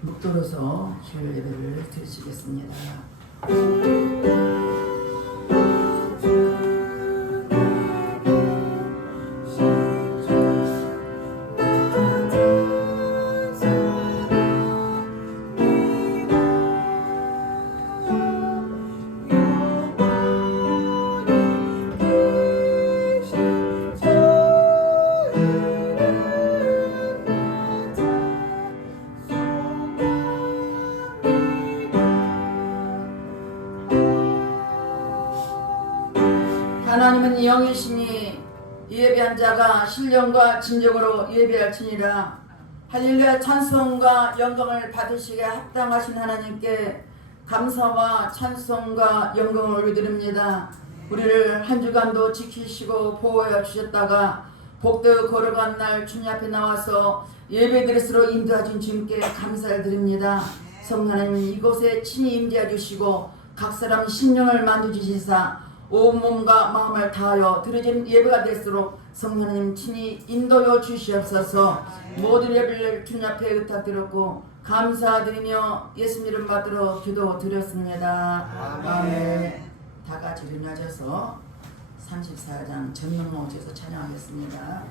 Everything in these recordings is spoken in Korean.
묵도로서 주일 예배를 드리시겠습니다. 하나님은 영이시니 예배한 자가 신령과 진정으로 예배할지니라. 할렐루야. 찬송과 영광을 받으시기에 합당하신 하나님께 감사와 찬송과 영광을 올려드립니다. 우리를 한 주간도 지키시고 보호해 주셨다가 복되어 걸어간 날 주님 앞에 나와서 예배드릴수록 인도하신 주님께 감사를 드립니다. 성령 하나님, 이곳에 친히 임재해 주시고 각 사람 심령을 만져주시사 온 몸과 마음을 다하여 드려진 예배가 될수록 성령 하나님 친히 인도여 주시옵소서. 모든 예배를 주님 앞에 의탁드렸고 감사드리며 예수님 이름 받들어 기도드렸습니다. 아멘. 다 같이 일어나셔서 34장 전명모지에서 찬양하겠습니다.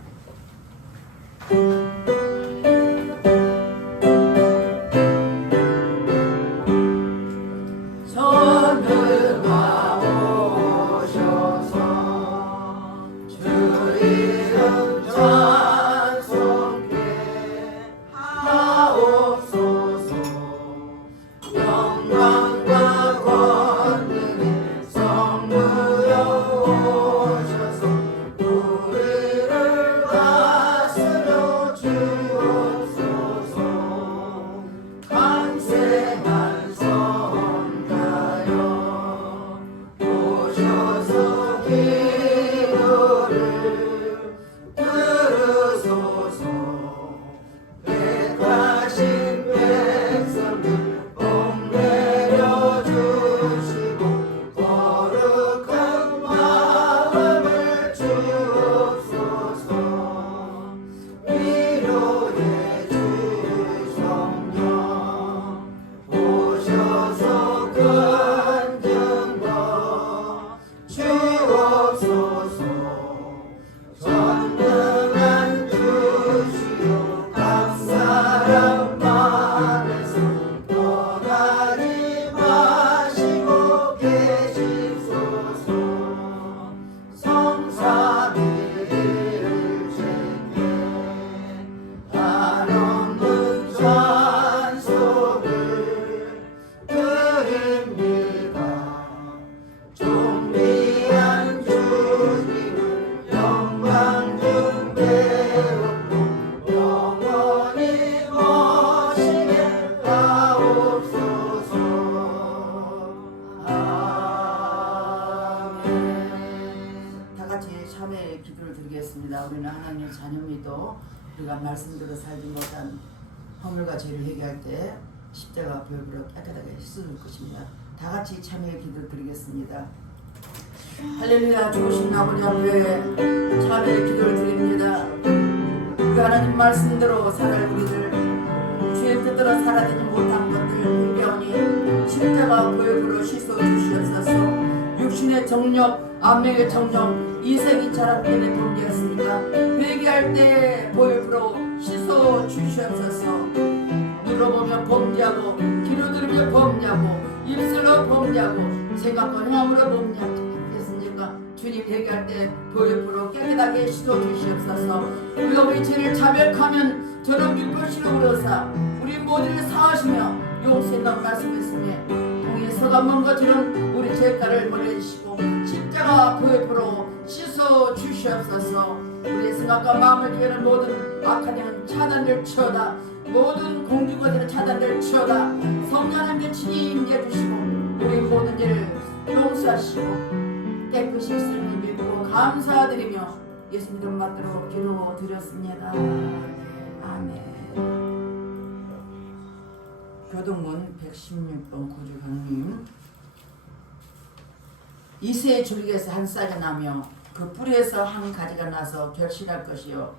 우리는 하나님의 자녀미도 우리가 말씀대로 살지 못한 허물과 죄를 회개할 때 십자가 보혈로 깨끗하게 씻을 것입니다. 다 같이 참여의 기도 드리겠습니다. 할렐루야. 좋으신 아버지 앞에 참여의 기도를 드립니다. 우리 하나님 말씀대로 살아갈 우리들, 주의 뜻대로 살아내지 못한 것들 회개하니 십자가 보혈로 씻어 주시옵소서. 육신의 정력, 안면의 정력, 이색이 자란 때문에 범죄했습니다. 회개할 때 보혈로 씻어 주시옵소서. 눌러보며 범죄하고 귀로 들으며 범죄하고 입술로 범죄하고 생각과 행함으로 범죄했습니까? 주님 회개할 때 보혈로 깨끗하게 씻어 주시옵소서. 우리가 우리 죄를 자백하면 저는 미쁘시로 그러사 우리 모두를 사하시며 용서한다고 말씀했으며 동의 서감한 것처럼 우리 죄가를 버려주시고 십자가 보혈로 씻어 주시옵소서. 우리의 생각과 마음을 위하는 모든 악한 영은 차단될 치어다. 모든 공중거리는 차단될 치어다. 성령 하나님의 친히 임재해 주시고 우리 모든 죄를 용서하시고 깨끗이 쓰는 믿고 감사드리며 예수님 이름 받들어 기도드렸습니다. 아멘. 교동문 116번 고주 강림. 이새의 줄기에서 한 싹이 나며 그 뿌리에서 한 가지가 나서 결실할 것이요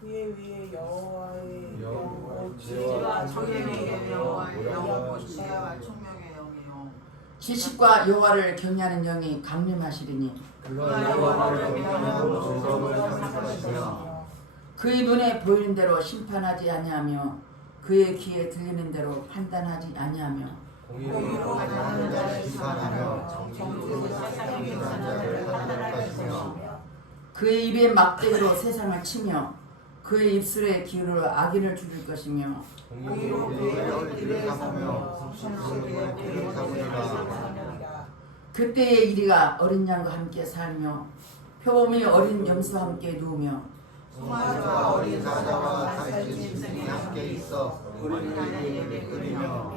그의 위에 여호와의 영과 지혜와 청명의 여호와의 영과 영과 지혜와 청명의 영이요 지식과 여호와를 경외하는 영이 강림하시리니 그가 여호와를 경외하고 즐거움을 삼으시며 그의 눈에 보이는 대로 심판하지 아니하며 그의 귀에 들리는 대로 판단하지 아니하며 공의로 가는 자를 심판하며 정직으로 세상에 행하는 자를 판단할 것이며 그의 입에 막대기로 세상을 치며 그의 입술에 기울여 악인을 죽일 것이며 공의로 그의 길을 삼으며 성실하게 그의 삼으리라. 그때의 이리가 어린 양과 함께 살며 표범이 어린 염소와 함께 누우며 송아지와 어린 사자와 살찐 짐승이 함께 있어 어린아이에게 끓이며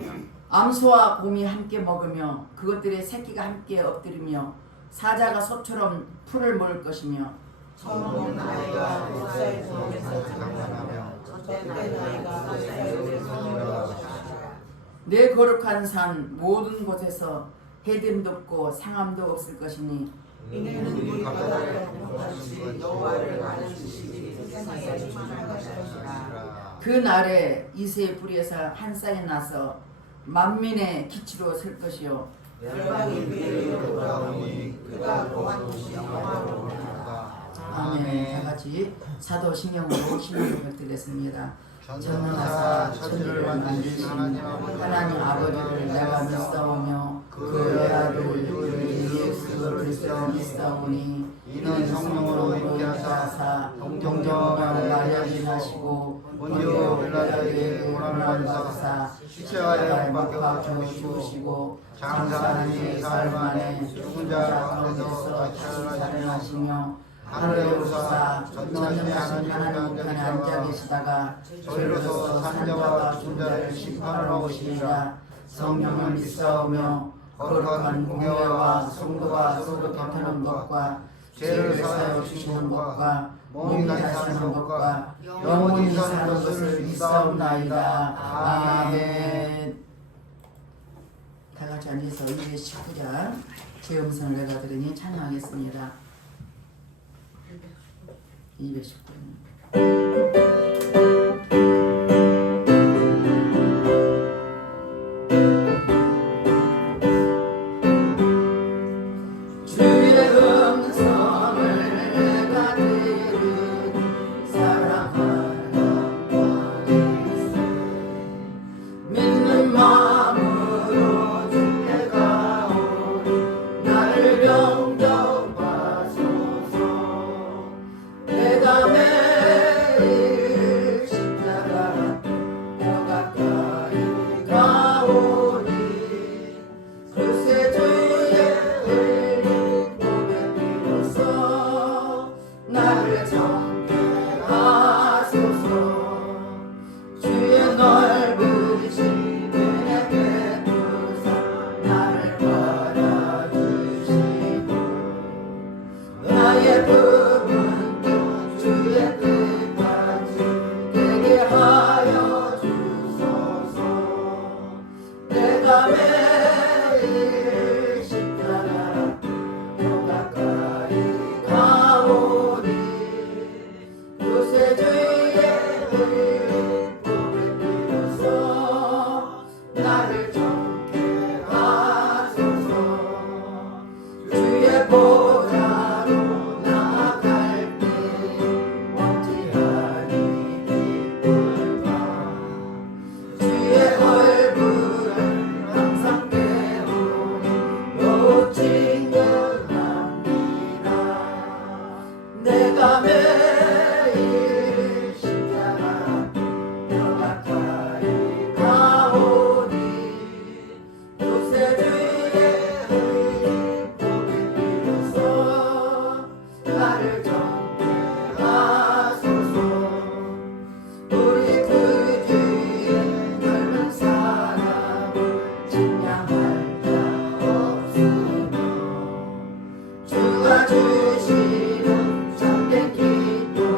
암소와 곰이 함께 먹으며 그것들의 새끼가 함께 엎드리며 사자가 소처럼 풀을 먹을 것이며 처먹는 아이가 6살 몸에서 장난하며 첫째 아이가 4살에서 성령을 것이라. 내 거룩한 산 모든 곳에서 해됨도 없고 상함도 없을 것이니 이는 우리 바다를 공동같이 여호와를 아는 지식이 세상에 충만할 것이라. 그 날에 이새의 뿌리에서 한 쌍이 나서 만민의 기치로 설 것이요 열방이 그에게 돌아오니 그가 고한 영화로 아멘. 다 같이 사도신경으로 신앙을 뵙드렸습니다. 전능하사 천지를 만드신 하나님 아버지를 내가 믿사오며 그의 아들 우리 예수 그리스도를 믿사오니 이는 성령으로 인하사 동정녀 마리아를 하시고 본디오 빌라도에게 고난을 받으사 십자가에 못 박혀 죽으시고 장사한 지 사흘 만에 죽은 자 가운데서 다시 살아나시며 하늘에 오르사 전능하신 하나님 우편에 앉아 계시다가 저희로서 산자와 죽은 자를 심판하러 오시리라. 성령을 믿사오며 거룩한 공회와 성도가 서로 격하는 것과 죄를 사하여 주시는 것과 몸이 다시 사는 것과 영원히 사는 것을 믿사옵나이다. 아멘. 다 같이 앉아서 219장 제 음성을 내가 들으니 찬양하겠습니다. 219장 주시는 참된 기쁨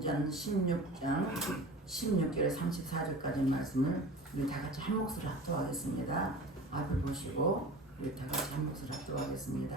사도행전 16장 16절에 34절까지 말씀을 우리 다 같이 한 몫을 합독하겠습니다. 앞을 보시고 우리 다 같이 한 몫을 합독하겠습니다.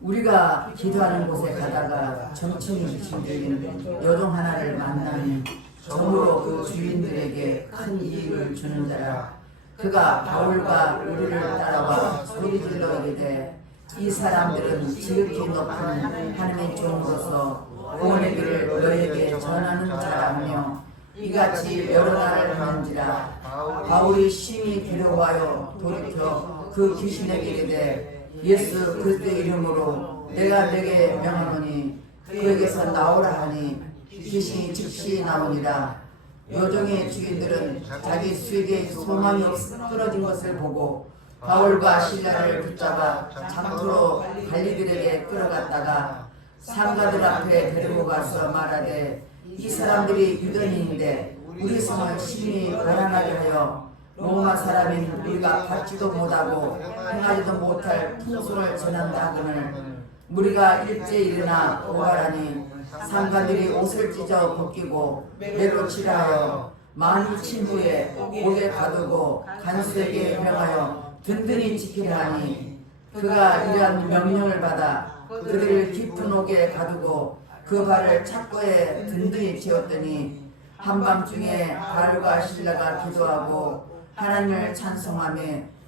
우리가 기도하는 곳에 가다가 정치인이 주인들에게 여종 하나를 만나니 정으로 그 주인들에게 큰 이익을 주는 자라. 그가 바울과 우리를 따라와 소리질러 이르되 이 사람들은 지극히 높은 하나님의 종으로서 구원의 길을 너에게 전하는 자라며 이같이 여러 날을 하는지라. 바울이 심히 두려워하여 돌이켜 그 귀신에게 이르되 예수 그리스도의 이름으로 내가 내게 명하노니 그에게서 나오라 하니 귀신이 즉시 나오니라. 여종의 주인들은 자기 수익에 소망이 끊어진 것을 보고 바울과 실라를 붙잡아 장소로 관리들에게 끌어갔다가 상가들 앞에 데리고 가서 말하되 이 사람들이 유대인인데 우리 성을 심히 가난하게 하여 로마 사람인 우리가 받지도 못하고 행하지도 못할 풍속을 전한다 하거늘 우리가 일제 일어나 고발하니 상관들이 옷을 찢어 벗기고 매로 칠하여 많이 친 후에 목에 가두고 간수에게 명하여 든든히 지키라 하니 그가 이러한 명령을 받아 그들을 깊은 옥에 가두고 그 발을 착고에 든든히 채웠더니 한밤중에 바울과 실라가 기도하고 하나님을 찬송하며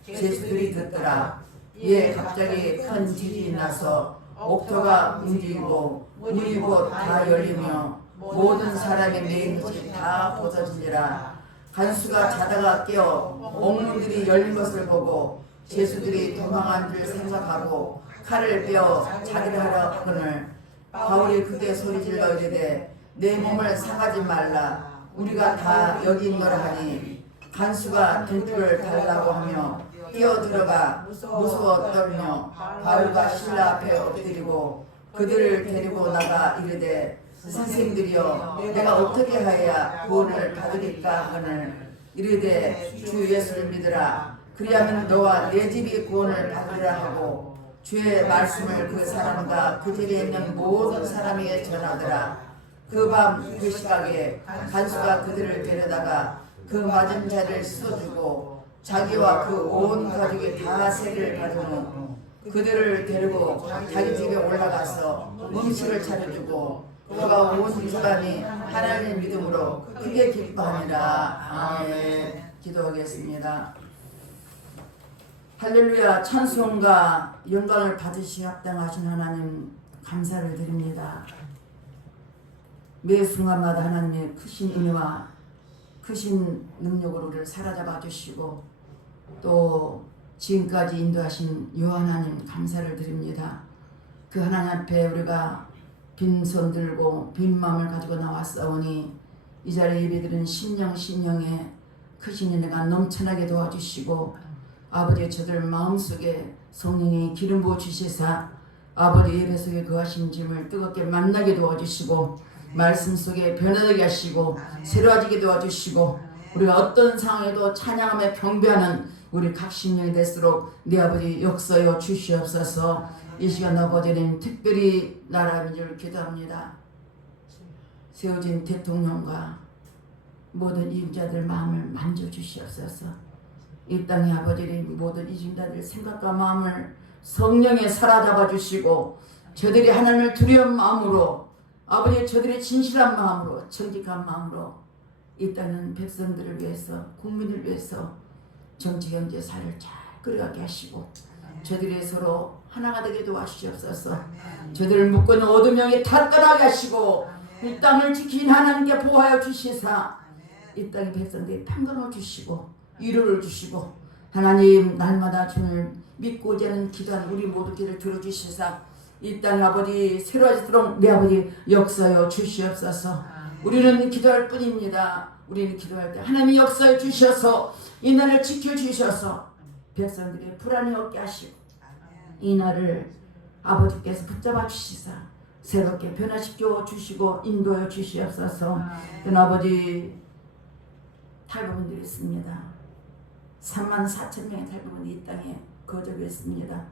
제수들이 듣더라. 이에 갑자기 큰 지진이 나서 옥토가 움직이고 문이 곧 다 열리며 모든 사람의 매인 것이 다 벗어지니라. 간수가 자다가 깨어 옥문들이 열린 것을 보고 제수들이 도망한 줄 생각하고 칼을 빼어 자기를 하려 하거늘 바울이 그때 소리질러 이르되 내 몸을 상하지 말라. 우리가 다 여기 있노라 하니 간수가 등불을 달라고 하며 뛰어들어가 무서워 떨며 바울과 실라 앞에 엎드리고 그들을 데리고 나가 이르되 선생들이여 내가 어떻게 하여야 구원을 받으리까 하늘 이르되 주 예수를 믿으라. 그리하면 너와 내 집이 구원을 받으리라 하고 주의 말씀을 그 사람과 그 집에 있는 모든 사람에게 전하더라. 그 밤 그 시각에 간수가 그들을 데려다가 그 맞은 자를 씻어주고 자기와 그 온 가족이 다 세를 받은 후 그들을 데리고 자기 집에 올라가서 음식을 차려주고 그가 온 집안이 하나님의 믿음으로 크게 기뻐하니라. 아멘. 기도하겠습니다. 할렐루야. 찬송과 영광을 받으시 합당하신 하나님 감사를 드립니다. 매 순간마다 하나님의 크신 은혜와 크신 능력으로 우리를 사로잡아 주시고 또 지금까지 인도하신 요 하나님 감사를 드립니다. 그 하나님 앞에 우리가 빈손 들고 빈 마음을 가지고 나왔사오니 이 자리에 예배드린 심령에 크신 은혜가 넘쳐나게 도와주시고 아버지 저들 마음속에 성령이 기름 부어 주시사 아버지 예배 속에 거하신 짐을 뜨겁게 만나게 도와주시고 말씀 속에 변화되게 하시고 새로워지게 도와주시고 우리가 어떤 상황에도 찬양하며 경배하는 우리 각 심령이 될수록 네 아버지 역사여 주시옵소서. 이 시간 아버지는 특별히 나라 민족을 기도합니다. 세워진 대통령과 모든 이임자들 마음을 만져주시옵소서. 이 땅의 아버지는 모든 이임자들 생각과 마음을 성령에 사로잡아 주시고 저들이 하나님을 두려운 마음으로 아버지 저들의 진실한 마음으로 정직한 마음으로 이 땅은 백성들을 위해서 국민을 위해서 정치 경제 사회를 잘 끌어가게 하시고 저들이 서로 하나가 되게 도와주시옵소서. 저들을 묶고 있는 어둠 영이 다 떠나게 하시고 이 땅을 지킨 하나님께 보호하여 주시사 이 땅의 백성들이 평강을 주시고 위로를 주시고 하나님 날마다 주를 믿고 이제는 기도하는 우리 모두 기도를 들어주시사 이 땅 아버지 새로워지도록 내 아버지 역사여 주시옵소서. 우리는 기도할 뿐입니다. 우리는 기도할 때 하나님이 역사여 주셔서 이 날을 지켜주셔서 백성들의 불안이 없게 하시고 이 날을 아버지께서 붙잡아 주시사 새롭게 변화시켜 주시고 인도해 주시옵소서. 아버지 탈북민들이 있습니다. 34,000명의 탈북민이 이 땅에 거주하고 있습니다.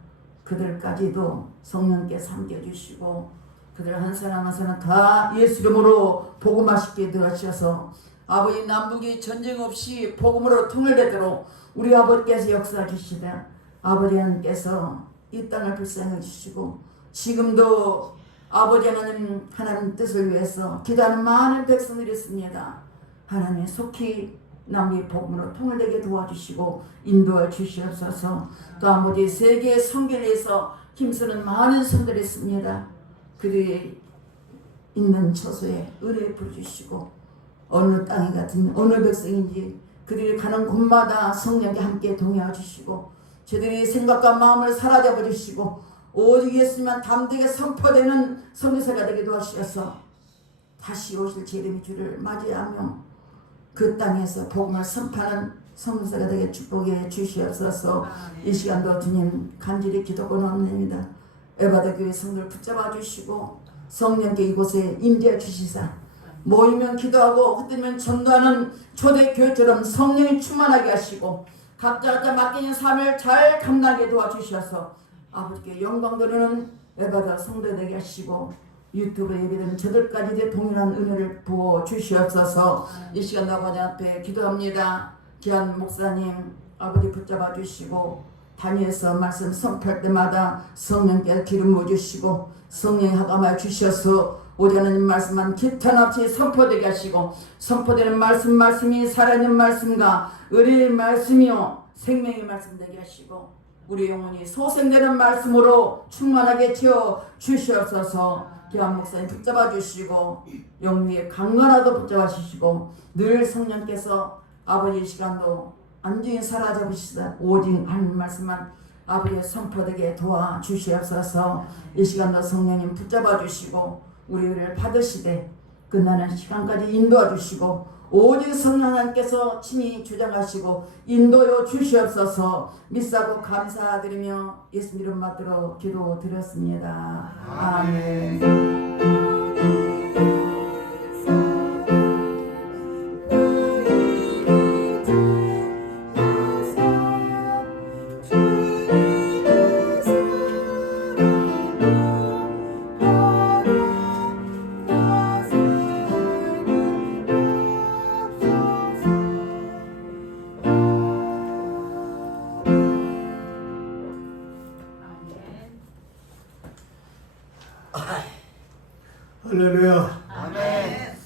그들까지도 성령께 삼겨주시고 그들 한 사람 한 사람 다 예수 이름으로 복음 하시게 되어주셔서 아버지 남북이 전쟁 없이 복음으로 통일되도록 우리 아버지께서 역사해 주시다. 아버지 하나님께서 이 땅을 불쌍해 주시고 지금도 아버지 하나님 뜻을 위해서 기도하는 많은 백성들이 있습니다. 하나님 속히 남북이 복음으로 통일되게 도와주시고 인도해 주시옵소서. 또 아버지 세계 선교를 위해서 힘쓰는 많은 성들이 있습니다. 그들이 있는 처소에 은혜 부어주시고 어느 땅에 같은 어느 백성인지 그들이 가는 곳마다 성령께 함께 동행해 주시고 저들이 생각과 마음을 사로잡아 주시고 오직 예수님만 담대하게 선포되는 선교사가 되게 도와주셔서 다시 오실 주님의 주를 맞이하며 그 땅에서 복음을 선포하는 선교사가 되게 축복해 주시옵소서. 이 시간도 주님 간절히 기도권합니다. 에바다 교회 성도를 붙잡아 주시고 성령께 이곳에 임재해 주시사 모이면 기도하고 흩으면 전도하는 초대교회처럼 성령이 충만하게 하시고 각자 맡기는 삶을 잘 감당하게 도와주셔서 아버지께 영광 돌리는 에바다 성도 되게 하시고 유튜브 예배드리는 저들까지 동일한 은혜를 부어 주시옵소서. 이 시간 아버지 앞에 기도합니다. 귀한 목사님 아버지 붙잡아 주시고 다니엘서 말씀 선포할 때마다 성령께 기름 부어 주시고 성령이 하감해 주셔서 오직 하나님 말씀만 기탄없이 선포되게 하시고 선포되는 말씀이 살아있는 말씀과 의리의 말씀이요 생명의 말씀 되게 하시고 우리 영혼이 소생되는 말씀으로 충만하게 채워 주시옵소서. 귀한 목사님 붙잡아 주시고 영리의 강건하도 붙잡아 주시고 늘 성령께서 아버지 시간도 안중히 사로잡으시다 오직 하나님 말씀만 아버지의 선포되게 도와주시옵소서. 이 시간도 성령님 붙잡아 주시고 우리를 받으시되 끝나는 시간까지 인도해 주시고 오직 성령 하나님께서 친히 주장하시고 인도여 주시옵소서. 믿사고 감사드리며 예수님 이름 받들어 기도드렸습니다. 아멘. 할렐루야. 아멘.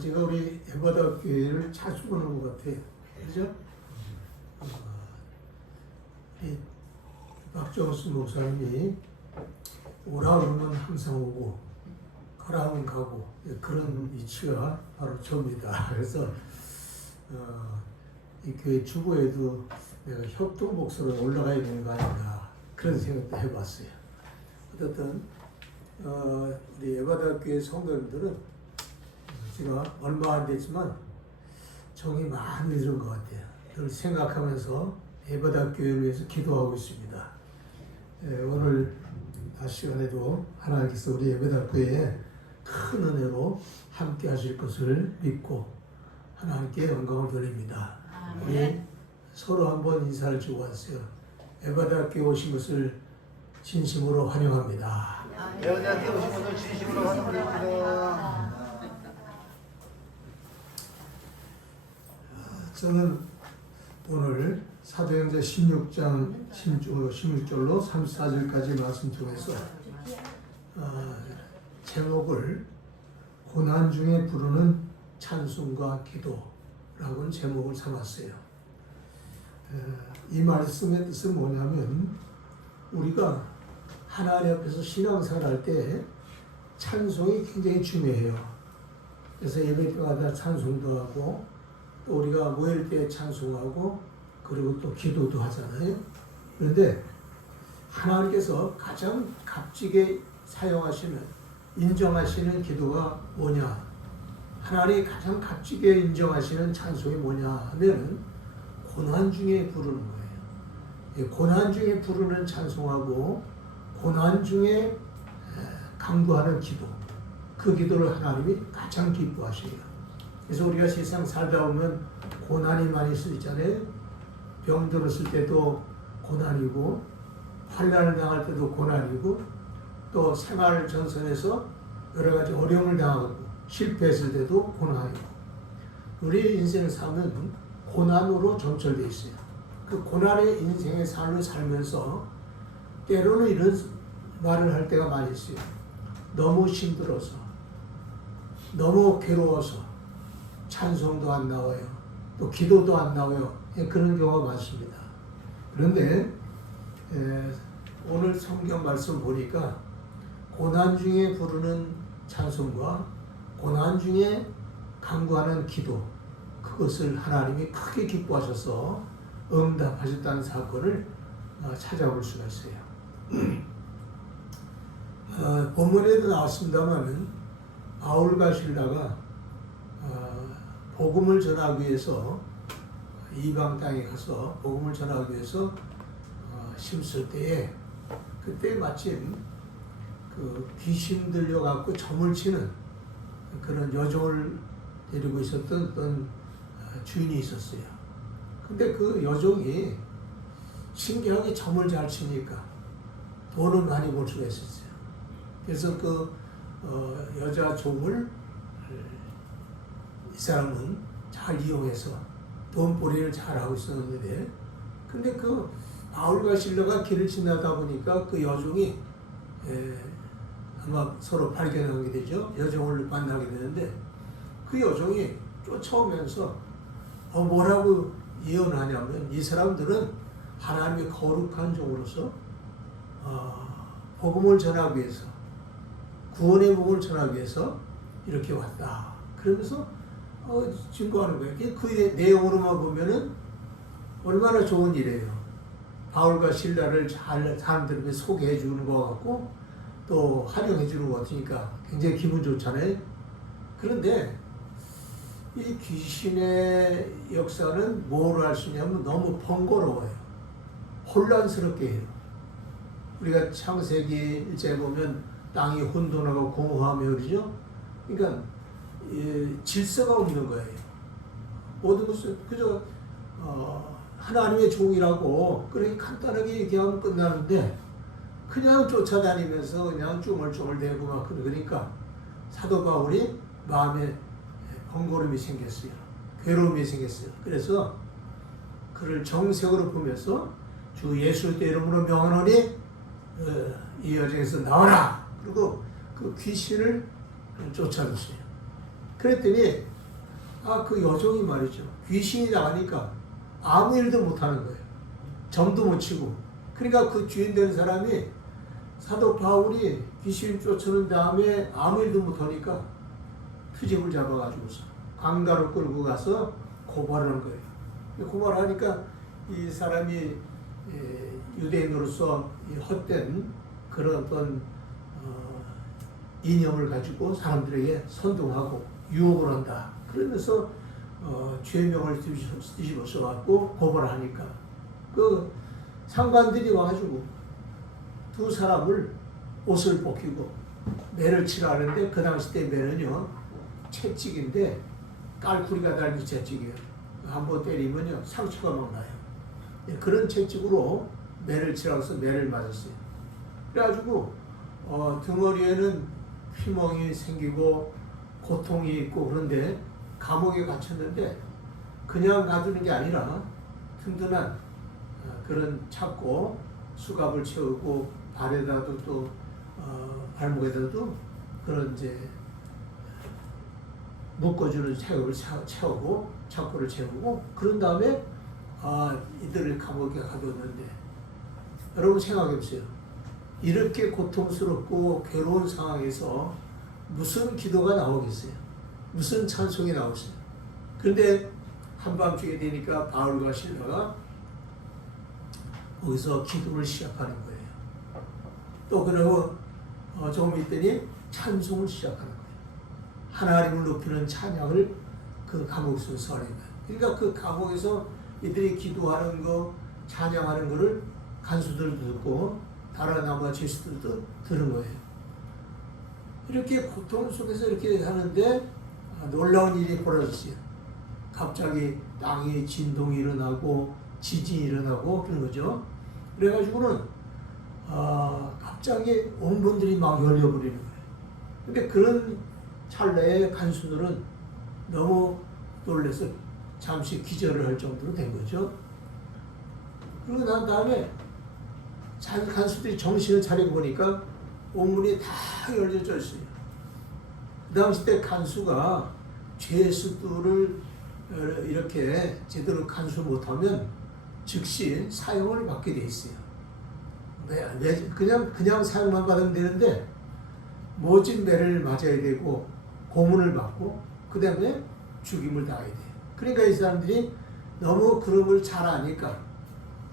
제가 우리 에바다 교회를 자주 보는 것 같아요. 그죠? 이 박정수 목사님이 오라 그러면 항상 오고 가라 하면 가고 그런 위치가 바로 저입니다. 그래서 이 교회 주보에도 내가 협동 목사로 올라가야 되는 거 아닌가 그런 생각도 해봤어요. 어쨌든 우리 에바다 교회 성도님들은 제가 얼마 안 됐지만 정이 많이 들은 것 같아요. 늘 생각하면서 에바다 교회를 위해서 기도하고 있습니다. 오늘 낮 시간에도 하나님께서 우리 에바다 교회에 큰 은혜로 함께 하실 것을 믿고 하나님께 영광을 돌립니다. 우리 서로 한번 인사를 주고 왔어요. 에바다 교회 오신 것을 진심으로 환영합니다. 여자한테 오신 분들 진심으로 환영합니다. 저는 오늘 사도행전 16장 16절로 34절까지 말씀 중에서 제목을 고난 중에 부르는 찬송과 기도라고 제목을 삼았어요. 이 말씀의 뜻은 뭐냐면 우리가 하나님 앞에서 신앙생활 할 때 찬송이 굉장히 중요해요. 그래서 예배 때마다 찬송도 하고 또 우리가 모일 때 찬송하고 그리고 또 기도도 하잖아요. 그런데 하나님께서 가장 값지게 사용하시는 인정하시는 기도가 뭐냐? 하나님이 가장 값지게 인정하시는 찬송이 뭐냐 하면 고난 중에 부르는 거예요. 고난 중에 부르는 찬송하고 고난 중에 강구하는 기도, 그 기도를 하나님이 가장 기뻐하셔요. 그래서 우리가 세상 살다 보면 고난이 많이 있잖아요. 병 들었을 때도 고난이고 환난을 당할 때도 고난이고 또 생활 전선에서 여러 가지 어려움을 당하고 실패했을 때도 고난이고 우리 인생 삶은 고난으로 점철되어 있어요. 그 고난의 인생의 삶을 살면서 때로는 이런 말을 할 때가 많이 있어요. 너무 힘들어서 너무 괴로워서 찬송도 안 나와요. 또 기도도 안 나와요. 그런 경우가 많습니다. 그런데 오늘 성경 말씀 보니까 고난 중에 부르는 찬송과 고난 중에 간구하는 기도 그것을 하나님이 크게 기뻐하셔서 응답하셨다는 사건을 찾아볼 수가 있어요. 본문에도 나왔습니다만 바울과 실라가 복음을 전하기 위해서 이방 땅에 가서 복음을 전하기 위해서 힘쓸 때에 그때 마침 그 귀신 들려갖고 점을 치는 그런 여종을 데리고 있었던 어떤 주인이 있었어요. 근데 그 여종이 신기하게 점을 잘 치니까 돈을 많이 벌 수가 있었어요. 그래서 그 여자 종을 이 사람은 잘 이용해서 돈벌이를 잘 하고 있었는데 근데 그 바울과 실라가 길을 지나다 보니까 그 여종이 아마 서로 발견하게 되죠. 여종을 만나게 되는데 그 여종이 쫓아오면서 뭐라고 예언하냐면 이 사람들은 하나님의 거룩한 종으로서 복음을 전하기 위해서 구원의 복음을 전하기 위해서 이렇게 왔다. 그러면서 증거하는 거예요. 그 내용으로만 보면은 얼마나 좋은 일이에요. 바울과 실라를 잘 사람들에게 소개해 주는 것 같고 또 환영해 주는 것 같으니까 굉장히 기분 좋잖아요. 그런데 이 귀신의 역사는 뭘 할 수 있냐면 너무 번거로워요. 혼란스럽게 해요. 우리가 창세기 1장에 보면 땅이 혼돈하고 공허하며 그러죠. 그러니까 질서가 없는 거예요. 모든 것은 그저 하나님의 종이라고 그렇게 간단하게 얘기하면 끝나는데 그냥 쫓아다니면서 그냥 쭈물쭈물대고 막 그러니까 사도 바울이 마음에 번거로움이 생겼어요. 괴로움이 생겼어요. 그래서 그를 정색으로 보면서 주 예수 이름으로 명하노니 이 여정에서 나와라. 그리고 그 귀신을 쫓아줬어요. 그랬더니 그 여종이 말이죠. 귀신이 나가니까 아무 일도 못하는 거예요. 점도 못 치고. 그러니까 그 주인 되는 사람이 사도 바울이 귀신 쫓아낸 다음에 아무 일도 못하니까 트집을 잡아가지고서 강가로 끌고 가서 고발하는 거예요. 고발하니까 이 사람이 유대인으로서 헛된 그런 어떤 이념을 가지고 사람들에게 선동하고 유혹을 한다. 그러면서 죄명을 뒤집어 써갖고 고발하니까 그 상관들이 와가지고 두 사람을 옷을 벗기고 매를 치라 하는데 그 당시 때 매는요 채찍인데 깔꾸리가 달린 채찍이에요. 한번 때리면요 상처가 막 나요. 그런 채찍으로 매를 치라고 해서 매를 맞았어요. 그래가지고 등어리에는 피멍이 생기고 고통이 있고 그런데 감옥에 갇혔는데 그냥 놔두는 게 아니라 든든한 그런 찾고 수갑을 채우고 발에다도 또 발목에다도 그런 이제 묶어주는 체육을 채우고 착고를 채우고 그런 다음에 이들을 감옥에 가뒀는데 여러분 생각해 보세요. 이렇게 고통스럽고 괴로운 상황에서 무슨 기도가 나오겠어요? 무슨 찬송이 나오겠어요? 그런데 한밤중에 되니까 바울과 실라가 거기서 기도를 시작하는 거예요. 또 그러고 조금 있더니 찬송을 시작하는 거예요. 하나님을 높이는 찬양을 그 감옥에서 하는 거예요. 그러니까 그 감옥에서 이들이 기도하는 거, 찬양하는 거를 간수들도 듣고 다른 나머지 죄수들도 들은 거예요. 이렇게 고통 속에서 이렇게 하는데 놀라운 일이 벌어졌어요. 갑자기 땅에 진동이 일어나고 지진이 일어나고 그런 거죠. 그래가지고는 갑자기 온 분들이 막 열려버리는 거예요. 근데 그런 찰나에 간수들은 너무 놀라서 잠시 기절을 할 정도로 된 거죠. 그리고 난 다음에 간수들이 정신을 차리고 보니까 온문이 다 열려져 있어요. 그 당시 때 간수가 죄수들을 이렇게 제대로 간수 못하면 즉시 사형을 받게 돼 있어요. 그냥 사형만 받으면 되는데 모진 매를 맞아야 되고 고문을 받고 그 다음에 죽임을 당해야 돼요. 그러니까 이 사람들이 너무 그런 걸 잘 아니까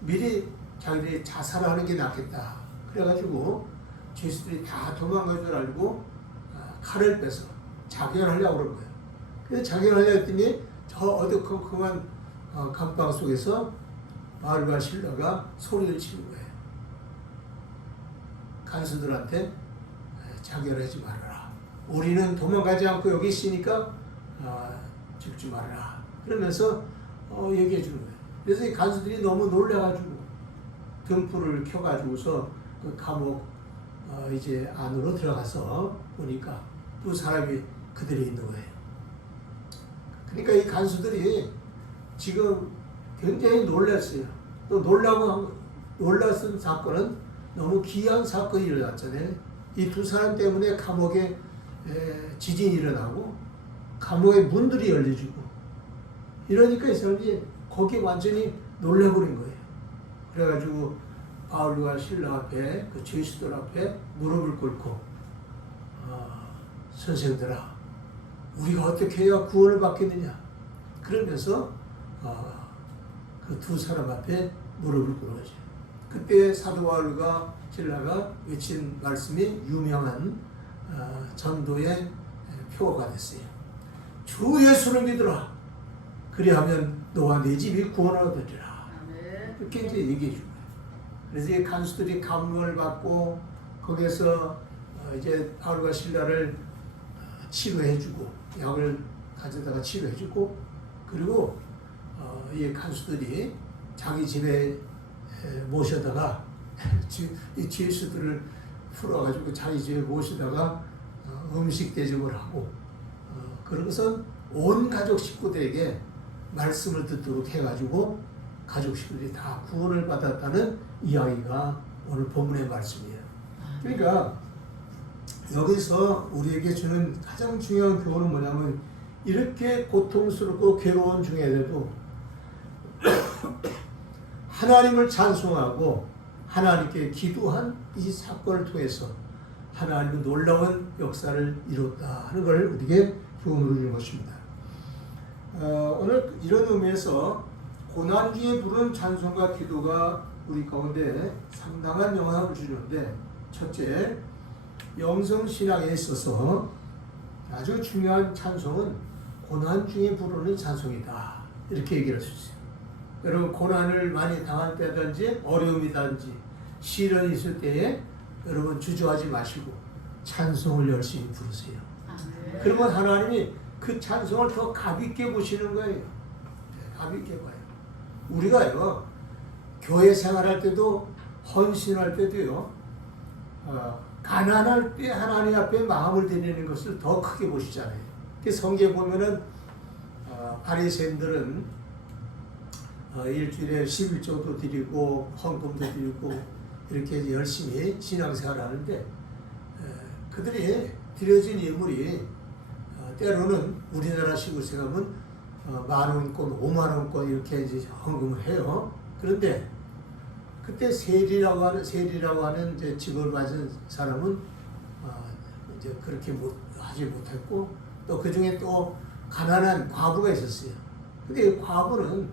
미리 자기들이 자살하는 게 낫겠다. 그래가지고 죄수들이 다 도망갈 줄 알고 칼을 빼서 자결하려고 그런 거예요. 그래서 자결하려고 했더니 저 어두컴컴한 감방 속에서 바울과 실라가 소리를 치는 거예요. 간수들한테 자결하지 말아라. 우리는 도망가지 않고 여기 있으니까 죽지 말아라. 그러면서 얘기해 주는 거예요. 그래서 이 간수들이 너무 놀래가지고 등불을 켜가지고서 그 감옥 이제 안으로 들어가서 보니까 두 사람이 그들이 있는 거예요. 그러니까 이 간수들이 지금 굉장히 놀랐어요. 또 놀랐던 사건은 너무 귀한 사건이 일어났잖아요. 이 두 사람 때문에 감옥에 지진이 일어나고 감옥의 문들이 열려지고 이러니까 이 사람이 거기에 완전히 놀라버린 거예요. 그래가지고 바울과 실라 앞에 그 죄수들 앞에 무릎을 꿇고 선생들아 우리가 어떻게 해야 구원을 받겠느냐 그러면서 그 두 사람 앞에 무릎을 꿇어야죠. 그때 사도 바울과 실라가 외친 말씀이 유명한 전도의 표어가 됐어요. 주 예수를 믿으라. 그리하면 너와 네 집이 구원을 얻으리라. 이렇게 이제 얘기해 준 거예요. 그래서 이 간수들이 감명을 받고 거기에서 이제 바울과 실라를 치료해주고 약을 가져다가 치료해주고 그리고 이 간수들이 자기 집에 모셔다가 이 죄수들을 풀어가지고 자기 집에 모시다가 음식 대접을 하고 그러고선 온 가족 식구들에게 말씀을 듣도록 해가지고 가족 식구들이 다 구원을 받았다는 이야기가 오늘 본문의 말씀이에요. 그러니까 여기서 우리에게 주는 가장 중요한 교훈은 뭐냐면 이렇게 고통스럽고 괴로운 중에도 하나님을 찬송하고 하나님께 기도한 이 사건을 통해서 하나님은 놀라운 역사를 이뤘다 하는 걸 우리에게 교훈으로 주는 것입니다. 오늘 이런 의미에서 고난 중에 부르는 찬송과 기도가 우리 가운데 상당한 영향을 주는데 첫째, 영성신앙에 있어서 아주 중요한 찬송은 고난 중에 부르는 찬송이다. 이렇게 얘기할 수 있어요. 여러분 고난을 많이 당할 때든지 어려움이든지 시련이 있을 때에 여러분 주저하지 마시고 찬송을 열심히 부르세요. 그러면 하나님이 그 찬송을 더 가볍게 보시는 거예요. 가볍게 봐요. 우리가요 교회 생활할 때도 헌신할 때도요 가난할 때 하나님 앞에 마음을 드리는 것을 더 크게 보시잖아요. 성경에 보면은 바리새인들은 일주일에 11조도 드리고 헌금도 드리고 이렇게 열심히 신앙생활을 하는데 그들이 드려진 예물이 때로는 우리나라식으로 생각하면 10,000원권, 50,000원권 이렇게 이제 헌금을 해요. 그런데 그때 세리라고 하는 이제 직업을 가진 사람은 이제 그렇게 하지 못했고 또 그 중에 또 가난한 과부가 있었어요. 근데 과부는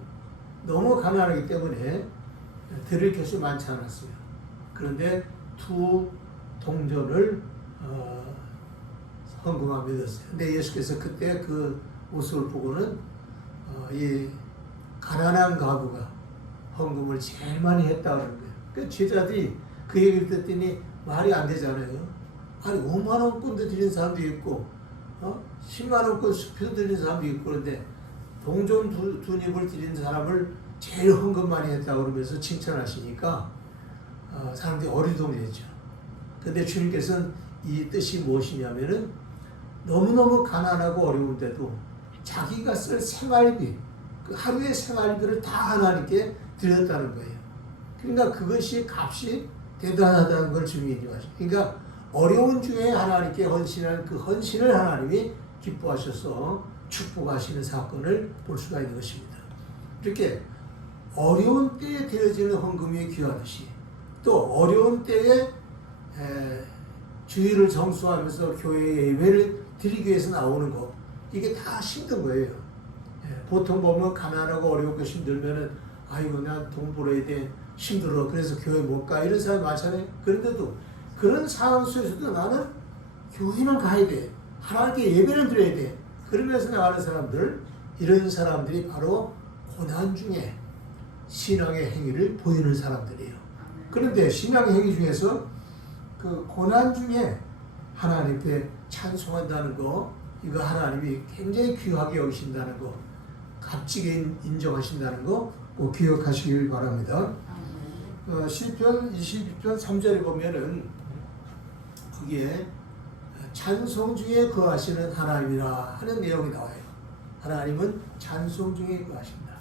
너무 가난하기 때문에 드릴 것이 많지 않았어요. 그런데 두 동전을 헌금하며 드렸어요. 근데 예수께서 그때 그 모습을 보고는 이 가난한 과부가 헌금을 제일 많이 했다고 하는 거예요. 그 제자들이 그 얘기를 듣더니 말이 안 되잖아요. 아니 50,000원권도 드리는 사람도 있고 100,000원권 수표도 드리는 사람도 있고 그런데 동전 두 입을 드리는 사람을 제일 헌금 많이 했다고 그러면서 칭찬하시니까 사람들이 어리둥절했죠. 그런데 주님께서는 이 뜻이 무엇이냐면은 너무너무 가난하고 어려운데도 자기가 쓸 생활비, 그 하루의 생활비를 다 하나님께 드렸다는 거예요. 그러니까 그것이 값이 대단하다는 걸 증명해 주죠. 그러니까 어려운 중에 하나님께 헌신한 그 헌신을 하나님이 기뻐하셔서 축복하시는 사건을 볼 수가 있는 것입니다. 이렇게 어려운 때에 드려지는 헌금이 귀하듯이 또 어려운 때에 주의를 정수하면서 교회에 예배를 드리기 위해서 나오는 거, 이게 다 힘든 거예요. 보통 보면 가난하고 어렵고 힘들면은 아이고 난 돈 벌어야 돼, 힘들어, 그래서 교회 못 가, 이런 사람이 많잖아요. 그런데도 그런 상황 속에서도 나는 교회는 가야 돼, 하나님께 예배를 드려야 돼, 그러면서 나가는 사람들, 이런 사람들이 바로 고난 중에 신앙의 행위를 보이는 사람들이에요. 그런데 신앙의 행위 중에서 그 고난 중에 하나님께 찬송한다는 거, 이거 하나님이 굉장히 귀하게 여기신다는 거, 값지게 인정하신다는 거 꼭 기억하시길 바랍니다. 시편 22편 3절에 보면은 거기에 찬송 중에 거하시는 하나님이라 하는 내용이 나와요. 하나님은 찬송 중에 거하신다.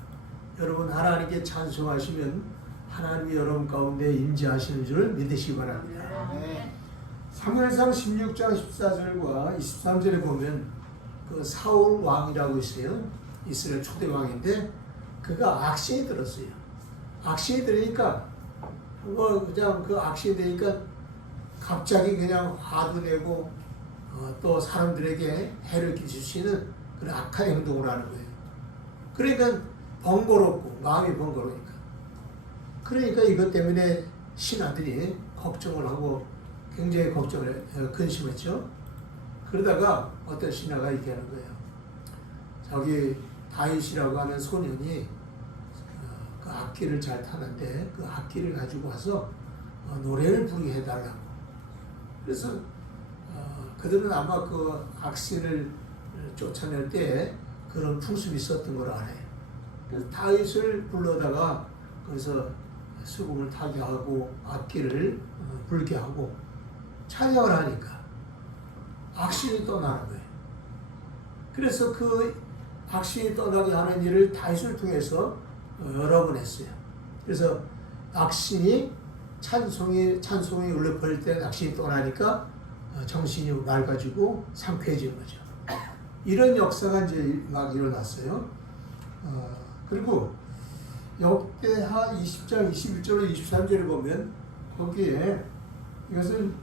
여러분 하나님께 찬송하시면 하나님이 여러분 가운데 임재하시는 줄 믿으시기 바랍니다. 사무엘상 16장 14절과 23절에 보면 그 사울 왕이라고 있어요. 이스라엘 초대 왕인데 그가 악시에 들었어요. 악시에 들으니까 그냥 그 악시에 들으니까 갑자기 그냥 화도 내고 또 사람들에게 해를 끼칠 수 있는 그런 악한 행동을 하는 거예요. 그러니까 번거롭고 마음이 번거로우니까. 그러니까 이것 때문에 신하들이 걱정을 하고 굉장히 걱정을 근심했죠. 그러다가 어떤 신하가 이렇게 하는 거예요. 저기 다윗이라고 하는 소년이 그 악기를 잘 타는데 그 악기를 가지고 와서 노래를 부르게 해달라고. 그래서 그들은 아마 그 악신을 쫓아낼 때 그런 풍습이 있었던 걸 알아요. 그래서 다윗을 불러다가 거기서 수금을 타게 하고 악기를 불게 하고 찬양을 하니까 악신이 떠나는 거예요. 그래서 그 악신이 떠나게 하는 일을 다윗을 통해서 여러 번 했어요. 그래서 악신이 찬송이 울려 때 악신이 떠나니까 정신이 맑아지고 상쾌해지는 거죠. 이런 역사가 이제 막 일어났어요. 그리고 역대하 20장 21절로 23절을 보면 거기에 이것은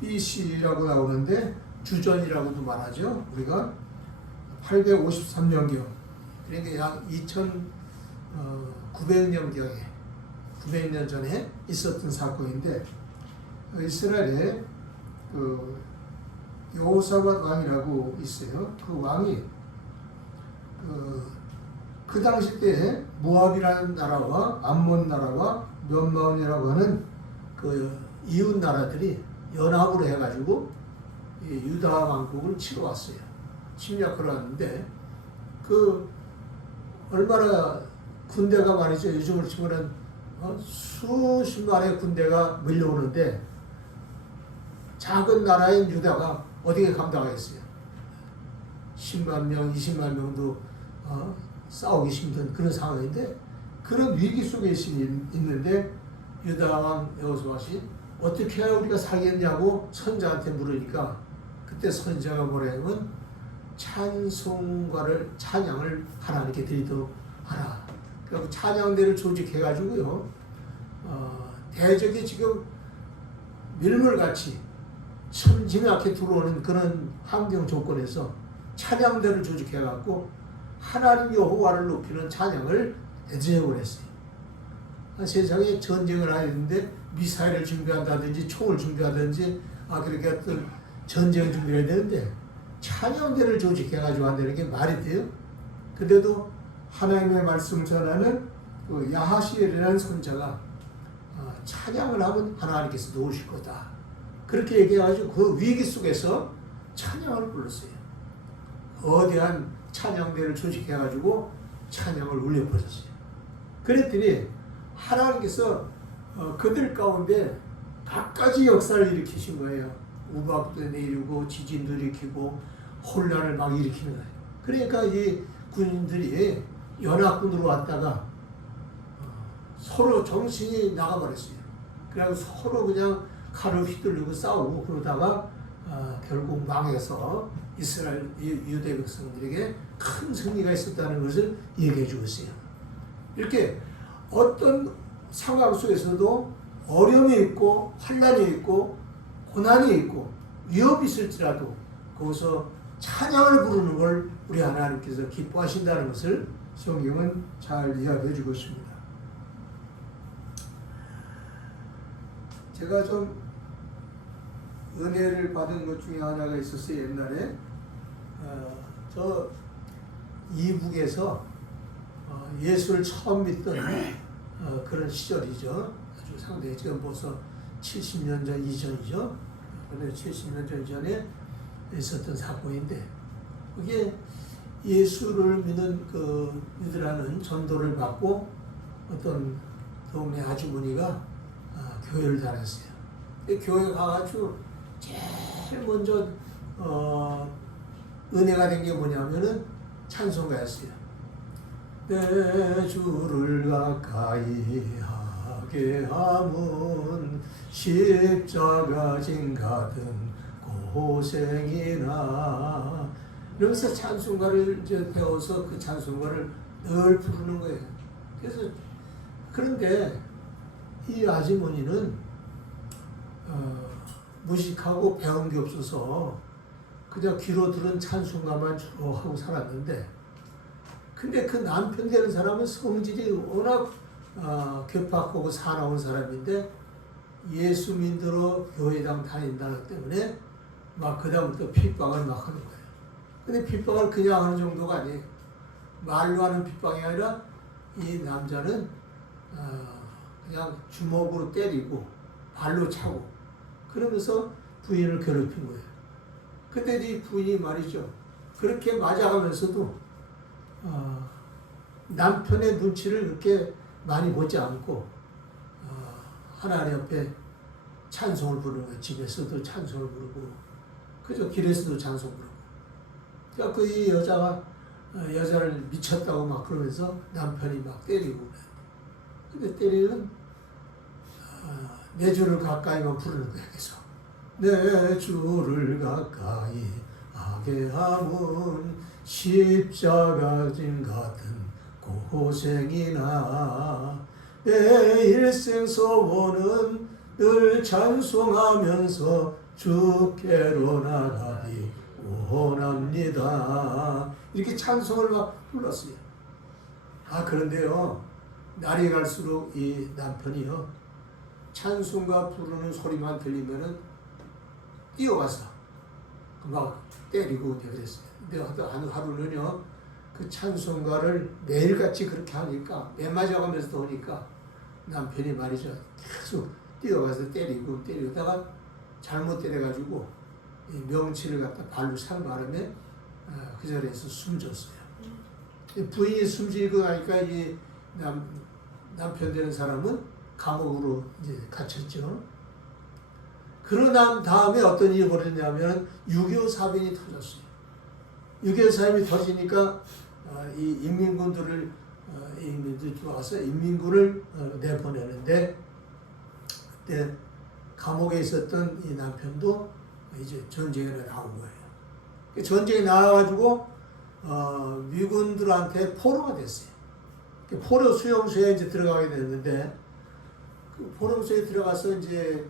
BC라고 나오는데 주전이라고도 말하죠. 우리가 853년경, 그러니까 약 2900년경에 900년 전에 있었던 사건인데 이스라엘에 그 여호사밧 왕이라고 있어요. 그 왕이 그 당시 때에 모압이라는 나라와 암몬 나라와 면마온이라고 하는 그 이웃 나라들이 연합을 해가지고 유다 왕국을 치러 왔어요. 침략을 하는데 그 얼마나 군대가 말이죠. 요즘으로 치면은 수십만의 군대가 밀려오는데 작은 나라인 유다가 어디에 감당하겠어요? 10만 명, 20만 명도 싸우기 힘든 그런 상황인데 그런 위기 속에 있는데 유다 왕 여호수아시 어떻게 해야 우리가 살겠냐고 선자한테 물으니까 그때 선자가 뭐라면 찬양을 하나님께 드리도록 하라. 그리고 찬양대를 조직해가지고요, 대적이 지금 밀물같이 천지막히 들어오는 그런 환경 조건에서 찬양대를 조직해갖고 하나님 여호와를 높이는 찬양을 대제적으로 했어요. 세상에 전쟁을 하는데 미사일을 준비한다든지 총을 준비하든지 그렇게 어떤 전쟁 준비를 해야 되는데 찬양대를 조직해가지고 한다는 게 말이 돼요? 근데도 하나님의 말씀을 전하는 그 야하시엘이라는 선자가 찬양을 하면 하나님께서 도우실 거다. 그렇게 얘기해가지고 그 위기 속에서 찬양을 불렀어요. 거대한 찬양대를 조직해가지고 찬양을 울려 퍼졌어요. 그랬더니 하나님께서 그들 가운데 갖가지 역사를 일으키신 거예요. 우박도 내리고 지진도 일으키고 혼란을 막 일으키는 거예요. 그러니까 이 군인들이 연합군으로 왔다가 서로 정신이 나가버렸어요. 그래서 서로 그냥 칼을 휘둘리고 싸우고 그러다가 결국 망해서 이스라엘 유대 백성들에게 큰 승리가 있었다는 것을 얘기해 주고 있어요. 이렇게 어떤 상황 속에서도 어려움이 있고 환난이 있고 고난이 있고 위협이 있을지라도 거기서 찬양을 부르는 걸 우리 하나님께서 기뻐하신다는 것을 성경은 잘 이야기해 주고 있습니다. 제가 좀 은혜를 받은 것 중에 하나가 있었어요. 옛날에 저 이북에서 예수를 처음 믿던 그런 시절이죠. 아주 상당히 지금 벌써 70년 전 이전이죠. 70년 전 전에 있었던 사건인데 그게 예수를 믿으라는 전도를 받고 어떤 동네 아주머니가 교회를 다녔어요. 교회 가가지고 제일 먼저 은혜가 된 게 뭐냐면은 찬송가였어요. 내 주를 가까이 하게 함은 십자가 진 같은 고생이나 이러면서 찬송가를 이제 배워서 그 찬송가를 늘 부르는 거예요. 그래서 그런데 이 아주머니는 무식하고 배운 게 없어서 그냥 귀로 들은 찬송가만 주로 하고 살았는데 근데 그 남편 되는 사람은 성질이 워낙 괴팍하고 사나운 사람인데 예수 믿으러 교회당 다닌다는 때문에 막 그다음부터 핍박을 막 하는 거예요. 근데 핍박을 그냥 하는 정도가 아니에요. 말로 하는 핍박이 아니라 이 남자는 그냥 주먹으로 때리고 발로 차고 그러면서 부인을 괴롭힌 거예요. 근데 이 부인이 말이죠. 그렇게 맞아가면서도 남편의 눈치를 그렇게 많이 보지 않고 하나님 앞에 찬송을 부르는 거예요. 집에서도 찬송을 부르고 그저 길에서도 찬송 부르고 그러니까 이 여자를 미쳤다고 막 그러면서 남편이 막 때리고 그래요. 근데 때리는 내 주를 가까이만 부르는 거야 계속. 내 주를 가까이 하게 함은 십자가 진 같은 고생이나 내 일생 소원은 늘 찬송하면서 주께로 나가기 원합니다. 이렇게 찬송을 막 불렀어요. 그런데요 날이 갈수록 이 남편이요 찬송가 부르는 소리만 들리면은 뛰어가서 막 때리고 그랬어요. 근데 하루는요 그 찬송가를 매일같이 그렇게 하니까 매 맞아가면서 오니까 남편이 말이죠 계속 뛰어가서 때리다가 잘못 때려가지고 이 명치를 갖다 발로 산 바람에 그 자리에서 숨졌어요. 부인이 숨지고 나니까 이 남편 되는 사람은 감옥으로 이제 갇혔죠. 그러고 다음에 어떤 일이 벌어졌냐면 6.25 사변이 터졌어요. 6.25 사변이 터지니까 이 인민군들을 와서 인민군을 내보내는데 그때 감옥에 있었던 이 남편도 이제 전쟁에 나온 거예요. 전쟁에 나와가지고 미군들한테 포로가 됐어요. 포로 수용소에 이제 들어가게 됐는데 그 포로소에 들어가서 이제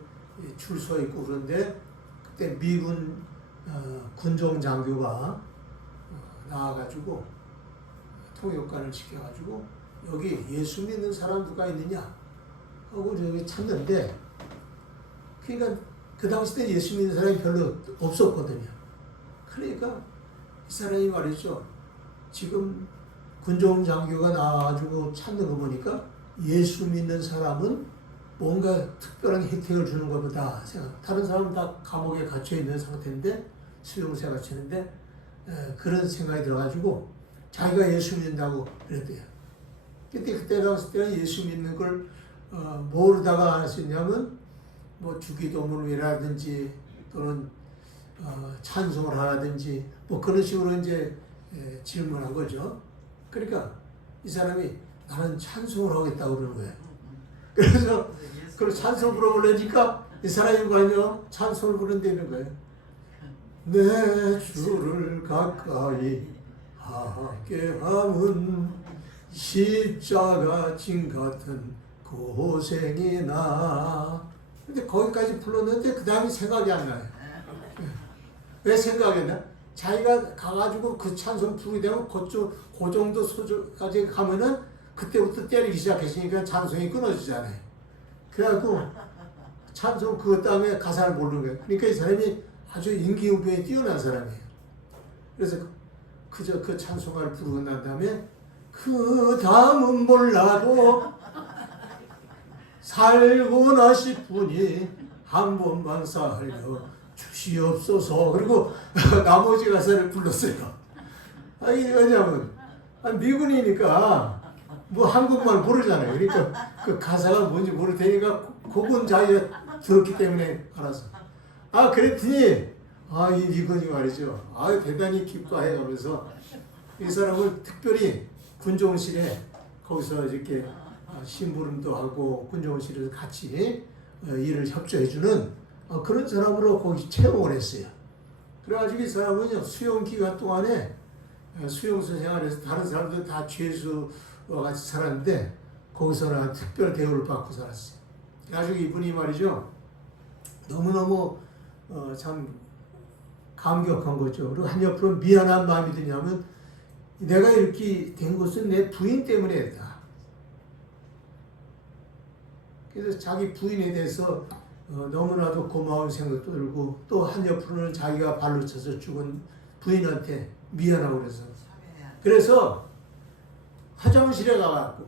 줄 서 있고 그런데 그때 미군 군종 장교가 나와가지고 통역관을 시켜가지고 여기 예수 믿는 사람 누가 있느냐 하고 여기 찾는데 그러니까 그 당시 때 예수 믿는 사람이 별로 없었거든요. 그러니까 이 사람이 말이죠. 지금 군종 장교가 나와가지고 찾는 거 보니까 예수 믿는 사람은 뭔가 특별한 혜택을 주는 것보다 다른 사람은 다 감옥에 갇혀 있는 상태인데 수용소에 갇혀 있는데 그런 생각이 들어가지고 자기가 예수 믿는다고 그랬대요. 그때 당시 때는 예수 믿는 걸 모르다가 안 했었냐면 뭐 주기도문이라든지 또는 찬송을 하라든지 뭐 그런 식으로 이제 질문한 거죠. 그러니까 이 사람이 나는 찬송을 하겠다고 그러는 거예요. 그래서 그 찬송 불러보려니까 이 사람이 뭐하냐 찬송을 부른다는 거예요. 내 주를 가까이 하게 함은 십자가 진 같은 고생이나. 근데 거기까지 불렀는데 그 다음에 생각이 안 나요. 왜 생각이 안 나? 자기가 가가지고 그 찬송 부르게 되면 그 정도 소절까지 가면은 그때부터 때리기 시작했으니까 찬송이 끊어지잖아요. 그래갖고 찬송 그 다음에 가사를 모르는 거예요. 그러니까 이 사람이 아주 임기응변에 뛰어난 사람이에요. 그래서 그저 그 찬송가를 부르고 난 다음에 그 다음은 몰라도 살고나 싶으니 한 번만 살려 주시옵소서. 그리고 나머지 가사를 불렀어요. 아니 왜냐면 미군이니까 뭐 한국말 모르잖아요. 그러니까 그 가사가 뭔지 모를 테니까 그건 자기가 들었기 때문에 알아서. 그랬더니 이 미군이 말이죠. 대단히 기뻐해가면서 이 사람을 특별히 군종실에 거기서 이렇게 심부름도 하고 군종실에서 같이 일을 협조해주는 그런 사람으로 거기 채용을 했어요. 그래가지고 이 사람은요 수용 기간 동안에 수용소 생활에서 다른 사람들 다 죄수와 같이 살았는데 거기서는 특별 대우를 받고 살았어요. 그래가지고 이분이 말이죠 너무너무 참 감격한 거죠. 그리고 한옆으로 미안한 마음이 드냐면 내가 이렇게 된 것은 내 부인 때문에 했다. 그래서 자기 부인에 대해서 너무나도 고마운 생각도 들고 또 한옆으로는 자기가 발로 쳐서 죽은 부인한테 미안하고 그래서 화장실에 가갖고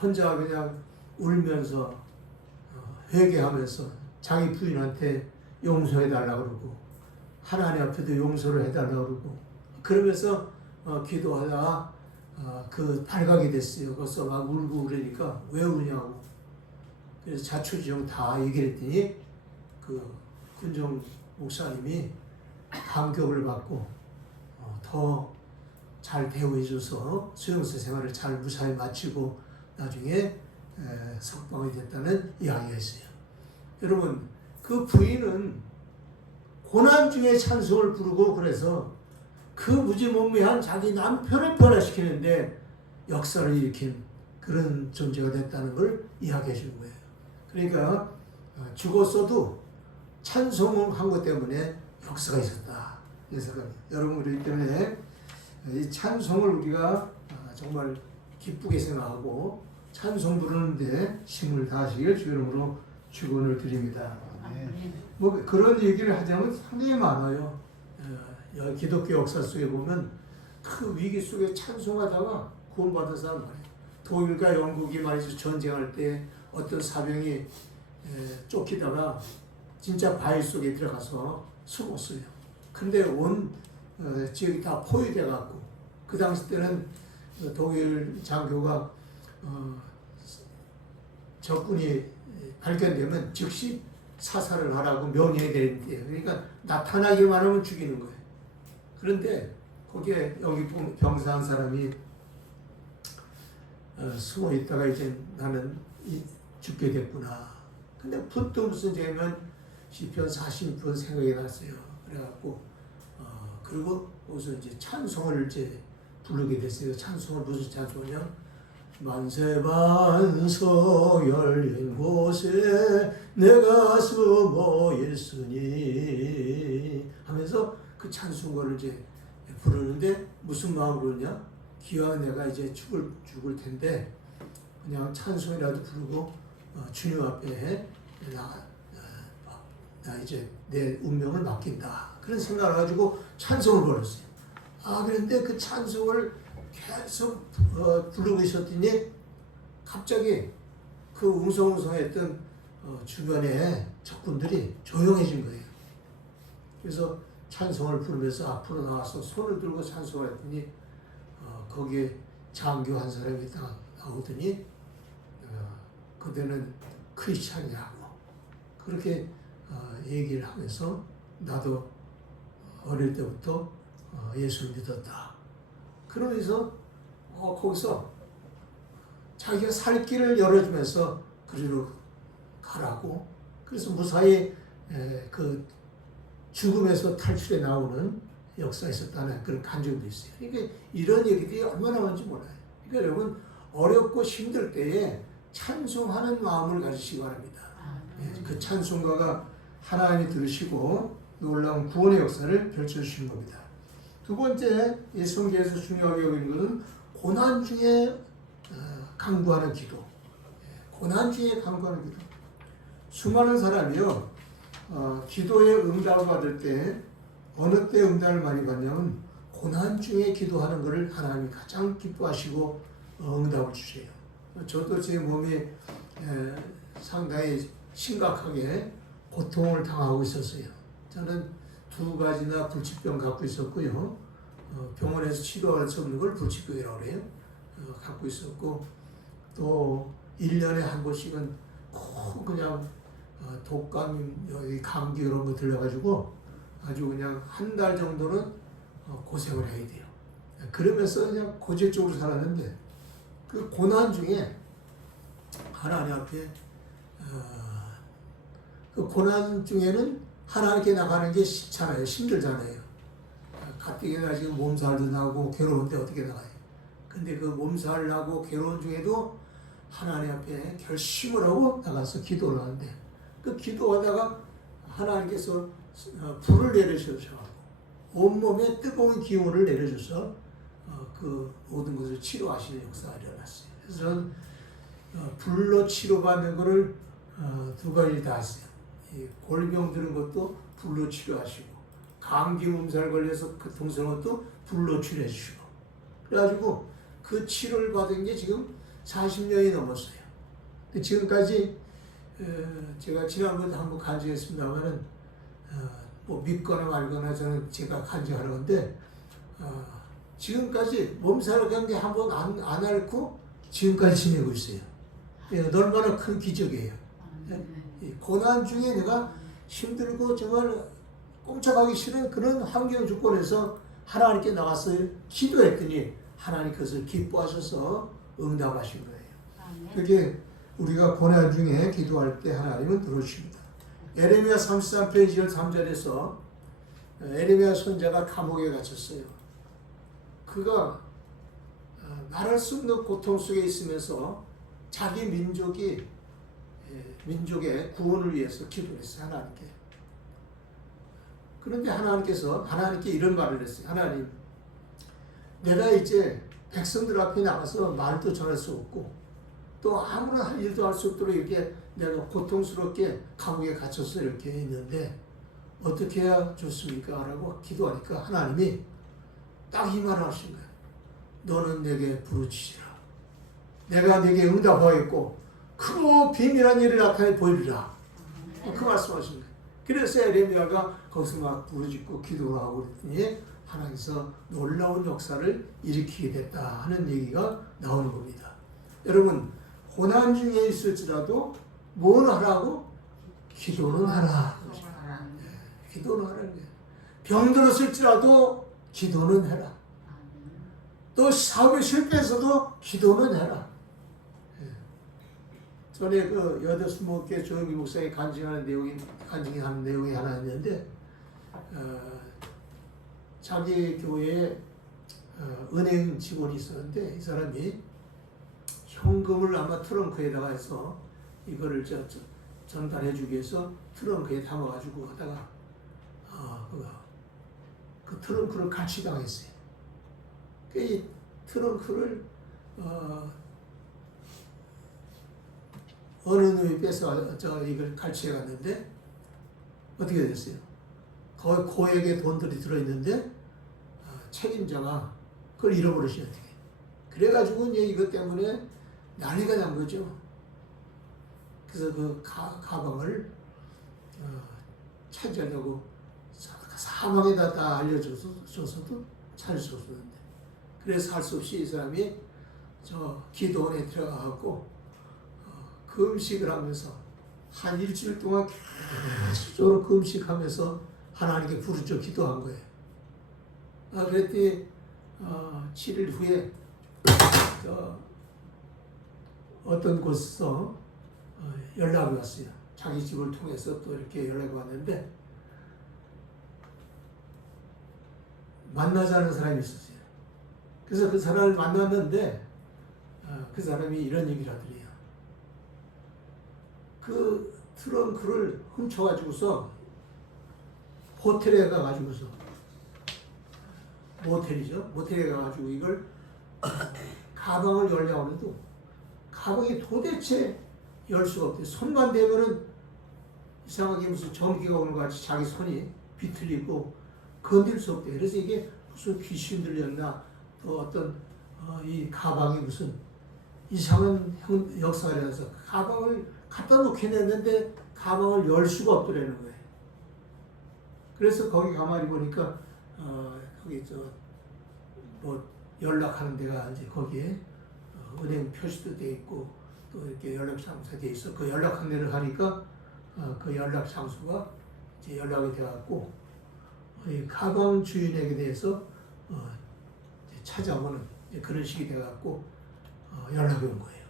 혼자 그냥 울면서 회개하면서 자기 부인한테 용서해달라고 그러고 하나님 앞에도 용서를 해달라고 그러고 그러면서 기도하다가 그 발각이 됐어요. 그래서 막 울고 그러니까 왜 우냐고. 그래서 자초지종 다 얘기를 했더니 그 군정 목사님이 감격을 받고 더 잘 대우해줘서 수용소 생활을 잘 무사히 마치고 나중에 석방이 됐다는 이야기가 있어요. 여러분 그 부인은 고난 중에 찬송을 부르고 그래서 그 무지몽매한 자기 남편을 변화시키는데 역사를 일으킨 그런 존재가 됐다는 걸 이야기해 주는 거예요. 그러니까 죽었어도 찬송한 것 때문에 역사가 있었다. 이 사람이. 여러분 그렇기 때문에 이 찬송을 우리가 정말 기쁘게 생각하고 찬송 부르는데 힘을 다하시길 주 이름으로 축원을 드립니다. 뭐 그런 얘기를 하자면 상당히 많아요. 기독교 역사 속에 보면 그 위기 속에 찬송하다가 구원받은 사람 많아요. 독일과 영국이 말이죠 전쟁할 때 어떤 사병이 쫓기다가 진짜 바위 속에 들어가서 숨었어요. 근데 온 지역이 다 포위돼 갖고 그 당시 때는 독일 장교가 적군이 발견되면 즉시 사살을 하라고 명령이 되는데 그러니까 나타나기만 하면 죽이는 거예요. 그런데 거기에 여기 병사한 사람이 숨어 있다가 이제 나는 죽게 됐구나. 근데 부터 무슨 죄면 시편 40편 생각이 났어요. 그래갖고 그리고 거기서 이제 찬송을 이제 부르게 됐어요. 찬송을 무슨 찬송이냐? 만세반석 열린 곳에 내가 숨어 있으니 하면서 그 찬송가를 이제 부르는데 무슨 마음으로 그러냐? 기왕 내가 이제 죽을 텐데 그냥 찬송이라도 부르고 주님 앞에 나 이제 내 운명을 맡긴다. 그런 생각을 가지고 찬송을 불렀어요. 그런데 그 찬송을 계속 부르고 있었더니 갑자기 그 웅성웅성했던 주변에 적군들이 조용해진 거예요. 그래서 찬송을 부르면서 앞으로 나와서 손을 들고 찬송을 했더니 거기에 장교 한 사람이 딱 나오더니 그대는 크리스찬이라고 그렇게 얘기를 하면서 나도 어릴 때부터 예수를 믿었다. 그러면서 거기서 자기가 살 길을 열어주면서 그리로 가라고. 그래서 무사히 그 죽음에서 탈출해 나오는 역사가 있었다는 그런 간증도 있어요. 그러니까 이런 얘기들이 얼마나 많은지 몰라요. 그러니까 여러분 어렵고 힘들 때에 찬송하는 마음을 가지시기 바랍니다. 그 찬송가가 하나님이 들으시고 놀라운 구원의 역사를 펼쳐주신 겁니다. 두 번째, 이 성경에서 중요하게 여기는 것은 고난 중에 간구하는 기도. 고난 중에 간구하는 기도. 수많은 사람이요, 기도에 응답을 받을 때 어느 때 응답을 많이 받냐면 고난 중에 기도하는 것을 하나님이 가장 기뻐하시고 응답을 주세요. 저도 제 몸이 상당히 심각하게 고통을 당하고 있었어요. 저는 2가지나 불치병 갖고 있었고요. 병원에서 치료할 수 없는 걸 불치병이라고 그래요. 갖고 있었고 또 1년에 한 번씩은 꼭 그냥 독감, 감기 이런 거 들려가지고 아주 그냥 한 달 정도는 고생을 해야 돼요. 그러면서 그냥 고질적으로 살았는데 그 고난 중에 하나님 앞에 그 고난 중에는 하나님께 나가는 게 싫잖아요. 힘들잖아요. 가뜩이나 지금 몸살도 나고 괴로운데 어떻게 나가요? 근데 그 몸살 나고 괴로운 중에도 하나님 앞에 결심을 하고 나가서 기도를 하는데 그 기도하다가 하나님께서 불을 내려주셔서 온몸에 뜨거운 기운을 내려줘서 그 모든 것을 치료하시는 역사가 일어났어요. 그래서 저는 불로 치료받는 것을 2가지 다 했어요. 골병 드는 것도 불로 치료하시고 감기 몸살 걸려서 고통스러운 것도 불로 치료해 주시고 그래가지고 그 치료를 받은 게 지금 40년이 넘었어요. 지금까지 제가 지난번에 한번 간증했습니다만은 뭐 믿거나 말거나 저는 제가 간증하는 건데 지금까지 몸살을 간 게 한 번 안 앓고 지금까지 지내고 있어요. 얼마나 큰 기적이에요. 고난 중에 내가 힘들고 정말 꼼짝하기 싫은 그런 환경 조건에서 하나님께 나가서 기도했더니 하나님 그것을 기뻐하셔서 응답하신 거예요. 그렇게 우리가 고난 중에 기도할 때 하나님은 들어주십니다. 에레미야 33편 2절 3절에서 에레미야 선지자가 감옥에 갇혔어요. 그가 말할 수 없는 고통 속에 있으면서 자기 민족의 구원을 위해서 기도했어요. 하나님께. 그런데 하나님께 이런 말을 했어요. 하나님, 내가 이제 백성들 앞에 나가서 말도 전할 수 없고 또 아무런 할 일도 할 수 없도록 이렇게 내가 고통스럽게 감옥에 갇혀서 이렇게 있는데 어떻게 해야 좋습니까? 라고 기도하니까 하나님이 딱 이 말을 하신 거예요. 너는 내게 부르짖으라. 내가 내게 응답하겠고 크고 비밀한 일을 나타내 보이리라. 그 말씀하신 거예요. 그래서 에레미야가 거기서 막 부르짖고 기도를 하고 그랬더니 하나님께서 놀라운 역사를 일으키게 됐다 하는 얘기가 나오는 겁니다. 여러분, 고난 중에 있을지라도 뭘 하라고? 기도는 하라. 기도는 하라는 거예요. 병들었을지라도 기도는 해라. 또 사업에 실패해서도 기도는 해라. 전에 그 8-20개 조영기 목사의 간증하는 내용이 하나 있는데 자기 교회에 은행 직원이 있었는데 이 사람이 현금을 아마 트렁크에다가 해서 이거를 전달해 주기 위해서 트렁크에 담아가지고 하다가 그 트렁크를 갈취당했어요. 이 트렁크를 어느 놈이 뺏어 이걸 갈취해 갔는데 어떻게 됐어요? 거의 고액의 돈들이 들어있는데 책임자가 그걸 잃어버리시면 어떻게? 그래가지고 이제 이것 때문에 난리가 난 거죠. 그래서 그 가방을 찾으려고 사망에다 다 알려줘서도 찾을 수 없었는데 그래서 할 수 없이 이 사람이 저 기도원에 들어가갖고 금식을 하면서 한 일주일 동안 계속적으로 금식하면서 하나님께 부르짖어 기도한 거예요. 그랬더니 7일 후에 어떤 곳에서 연락이 왔어요. 자기 집을 통해서 또 이렇게 연락이 왔는데 만나자는 사람이 있었어요. 그래서 그 사람을 만났는데 그 사람이 이런 얘기를 하더래요. 그 트렁크를 훔쳐가지고서 호텔에 가가지고서 모텔에 가가지고 이걸 가방을 열려고 해도 가방이 도대체 열 수가 없대요. 손만 대면은 이상하게 무슨 전기가 오는 것 같이 자기 손이 비틀리고 건들 수 없대요. 그래서 이게 무슨 귀신 들렸나 또 어떤 이 가방이 무슨 이상한 역사가 일어나서 가방을 갖다 놓긴 했는데 가방을 열 수가 없더라는 거예요. 그래서 거기 가만히 보니까 거기 뭐 연락하는 데가 이제 거기에 은행 표시도 돼 있고 또 이렇게 연락 장소가 돼 있어. 그 연락 안내를 하니까 그 연락 장소가 이제 연락이 돼갖고 이 가방 주인에게 대해서 이제 찾아오는 그런 식이 돼갖고 연락이 온 거예요.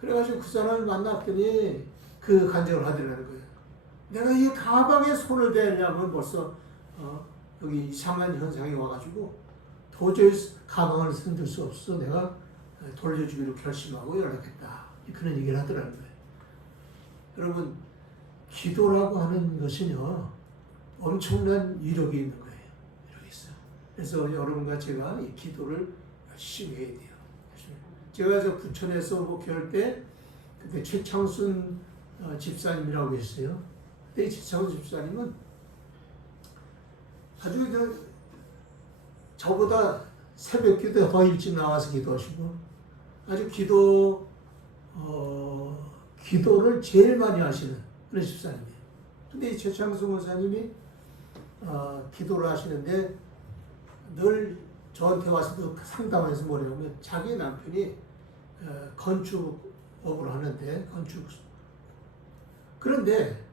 그래가지고 그 사람을 만났더니 그 간증을 하더라는 거예요. 내가 이 가방에 손을 대려면 벌써 여기 이상한 현상이 와가지고 도저히 가방을 흔들 수 없어 내가 돌려주기로 결심하고 연락했다. 그런 얘기를 하더라는 거예요. 여러분 기도라고 하는 것은요 엄청난 위력이 있는 거예요. 이렇게 있어요. 그래서 여러분과 제가 이 기도를 열심히 해야 돼요. 제가 저 부천에서 목회할 때 그때 최창순 집사님이라고 했어요. 그때 최창순 집사님은 아주 저보다 새벽 기도에 더 일찍 나와서 기도하시고 아주 기도를 제일 많이 하시는 그런 집사님이에요. 근데 이 최창순 목사님이 기도를 하시는데 늘 저한테 와서도 상담해서 뭐냐면 자기 남편이 건축업을 하는데 그런데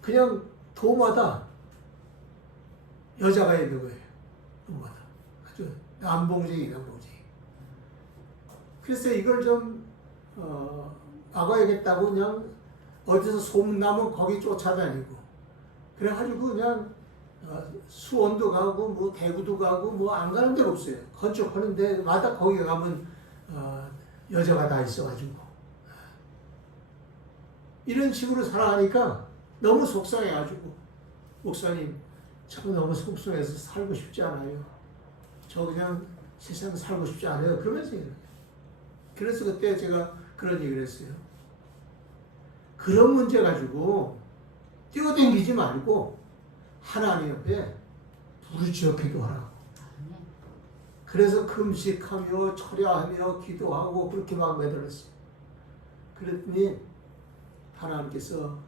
그냥 도마다 여자가 있는 거예요. 도마다 아주 남봉쟁이. 그래서 이걸 좀 막아야겠다고 그냥 어디서 소문나면 거기 쫓아다니고 그래가지고 그냥 수원도 가고 뭐 대구도 가고 뭐 안 가는 데가 없어요. 건축하는 데마다 거기 가면 여자가 다 있어가지고 이런 식으로 살아가니까 너무 속상해가지고 목사님 저 너무 속상해서 살고 싶지 않아요. 저 그냥 세상 살고 싶지 않아요. 그러면서 그래서 그때 제가 그런 얘기를 했어요. 그런 문제 가지고 뛰어댕기지 말고 하나님 옆에 부르짖어 기도하라고. 그래서 금식하며 철야하며 기도하고 그렇게 막 매달렸어요. 그랬더니 하나님께서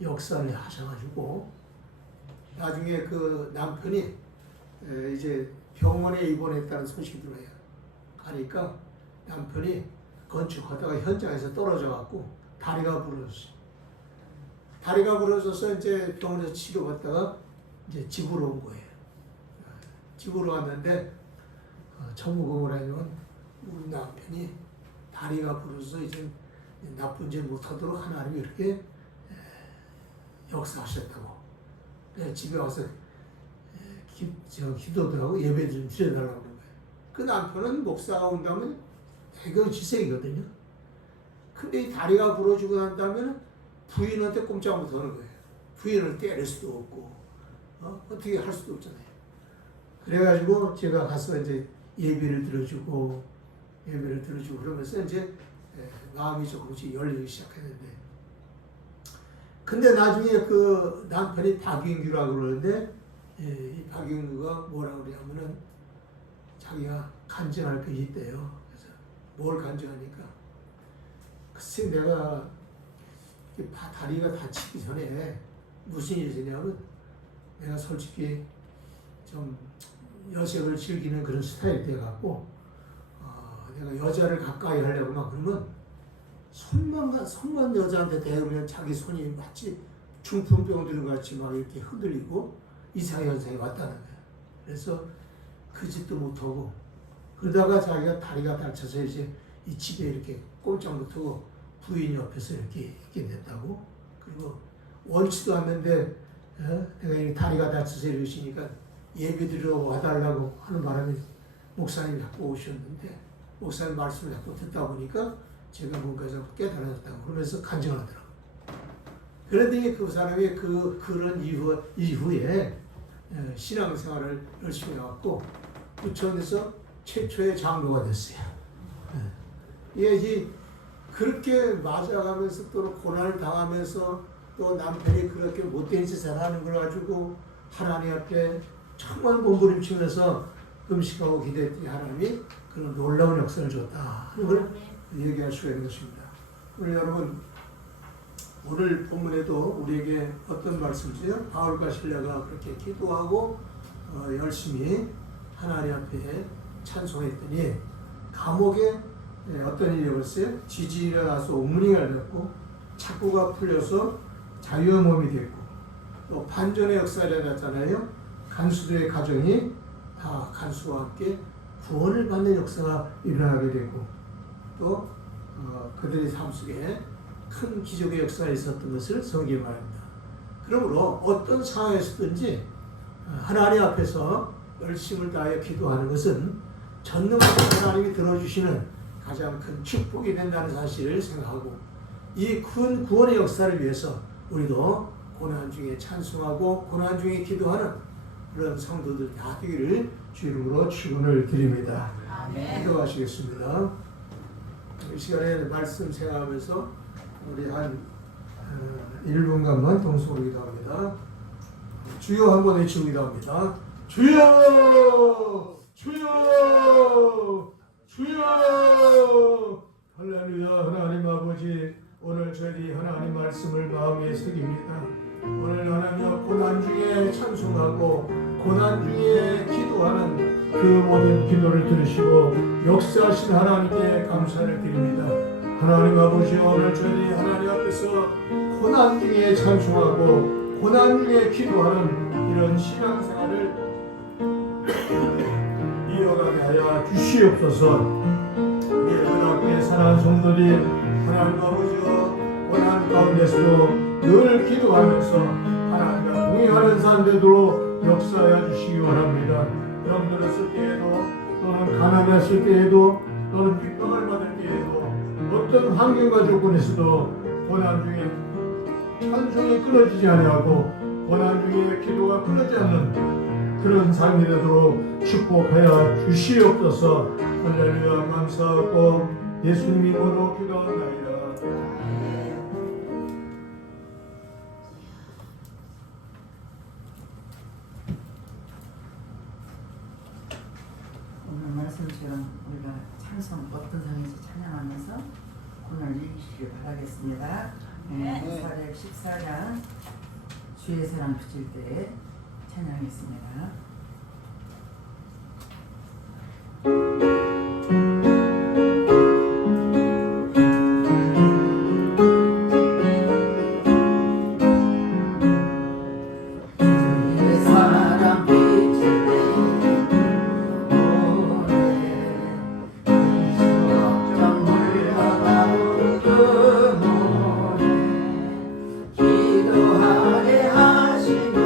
역사를 하셔가지고 나중에 그 남편이 이제 병원에 입원했다는 소식이 들어요. 가니까 남편이 건축하다가 현장에서 떨어져갖고 다리가 부러졌어요. 다리가 부러져서 이제 병원에서 치료받다가 이제 집으로 온 거예요. 집으로 왔는데 천무공을 하면 우리 남편이 다리가 부러져서 이제 나쁜 짓 못하도록 하나님이 이렇게 역사하셨다고. 집에 와서 기도도 하고 예배 좀 드려달라고 하는 거예요. 그 남편은 목사가 온다면 대경지색이거든요. 근데 이 다리가 부러지고 난 다음에는 부인한테 꼼짝 못하는 거예요. 부인을 때릴 수도 없고 어떻게 할 수도 없잖아요. 그래가지고 제가 가서 이제 예배를 들어주고 그러면서 이제 마음이 조금씩 열리기 시작했는데 근데 나중에 그 남편이 박인규라고 그러는데 이 박인규가 뭐라고 그러냐면은 자기가 간증할 것이 있대요. 그래서 뭘 간증하니까 글쎄 내가 다리가 다치기 전에 무슨 일이 있었냐면 내가 솔직히 좀 여색을 즐기는 그런 스타일이 돼갖고 내가 여자를 가까이 하려고 막 그러면 손만 여자한테 대면 자기 손이 마치 중풍병 들은 것 같이 막 이렇게 흔들리고 이상의 현상이 왔다는 거예요. 그래서 그 짓도 못하고 그러다가 자기가 다리가 다쳐서 이제 이 집에 이렇게 꼼짝 못하고 부인 옆에서 이렇게 있게 됐다고. 그리고 원치도 않는데 내가 이 다리가 다쳐서 이러시니까 예배 드리러 와달라고 하는 바람에 목사님이 자꾸 오셨는데 목사님 말씀을 자꾸 듣다 보니까 제가 뭔가 자꾸 깨달아졌다고 그러면서 간증하더라고요. 그런데 그 사람이 그런 이후에 신앙생활을 열심히 해왔고 부천에서 최초의 장로가 됐어요. 이게 그렇게 맞아가면서 또 고난을 당하면서 또 남편이 그렇게 못된 짓을 하는 걸 가지고 하나님 앞에 정말 몸부림치면서 음식하고 기도했더니 하나님이 그런 놀라운 역사를 줬다 하는 걸 얘기할 수가 있는 것입니다. 우리 여러분 오늘 본문에도 우리에게 어떤 말씀이죠? 바울과 실라가 그렇게 기도하고 열심히 하나님 앞에 찬송했더니 감옥에 어떤 일이 벌었어요? 지진이 일어나서 옥문이가 열렸고 착고가 풀려서 자유의 몸이 됐고 또 반전의 역사가 일어났잖아요. 간수들의 가정이 다 간수와 함께 구원을 받는 역사가 일어나게 되고 또 그들의 삶 속에 큰 기적의 역사가 있었던 것을 성경이 말합니다. 그러므로 어떤 상황에서든지 하나님 앞에서 열심을 다하여 기도하는 것은 전능하신 하나님이 들어주시는 가장 큰 축복이 된다는 사실을 생각하고 이 큰 구원의 역사를 위해서 우리도 고난 중에 찬송하고 고난 중에 기도하는 그런 성도들 다 되기를 주 이름으로 축원을 드립니다. 기도하시겠습니다. 이 시간에 말씀 생각하면서 우리 한 1분간만 동성으로 기도합니다. 주여 한번 외치고 기도합니다. 주여! 주여! 주여! 할렐루야. 하나님 아버지, 오늘 저희들이 하나님 말씀을 마음에 새깁니다. 오늘 하나님 고난 중에 찬송하고 고난 중에 기도하는 그 모든 기도를 들으시고 역사하신 하나님께 감사를 드립니다. 하나님 아버지, 오늘 저희들이 하나님 앞에서 고난 중에 찬송하고 고난 중에 기도하는 이런 신앙생활을 이어가게 하여 주시옵소서. 우리 은하교회 사랑하는 성도들이 하나님 아버지와 고난 가운데서도 늘 기도하면서 하나님과 동행하는 삶 되도록 역사하여 주시기 원합니다. 병들었을 때에도 또는 가난했을 때에도 또는 핍박을 받을 때에도 어떤 환경과 조건에서도 고난 중에 찬송이 끊어지지 아니하고 고난 중에 기도가 끊어지지 않는 그런 삶이 되도록 축복하여 주시옵소서. 할렐루야. 감사하고 예수님 이름으로 기도하나이다. 오늘 말씀처럼 우리가 찬송 어떤 상황에서 찬양하면서 오늘 이기시길 바라겠습니다. 사백 14장 주의 사랑 붙일 때 찬양하겠습니다. 기도하게 하시며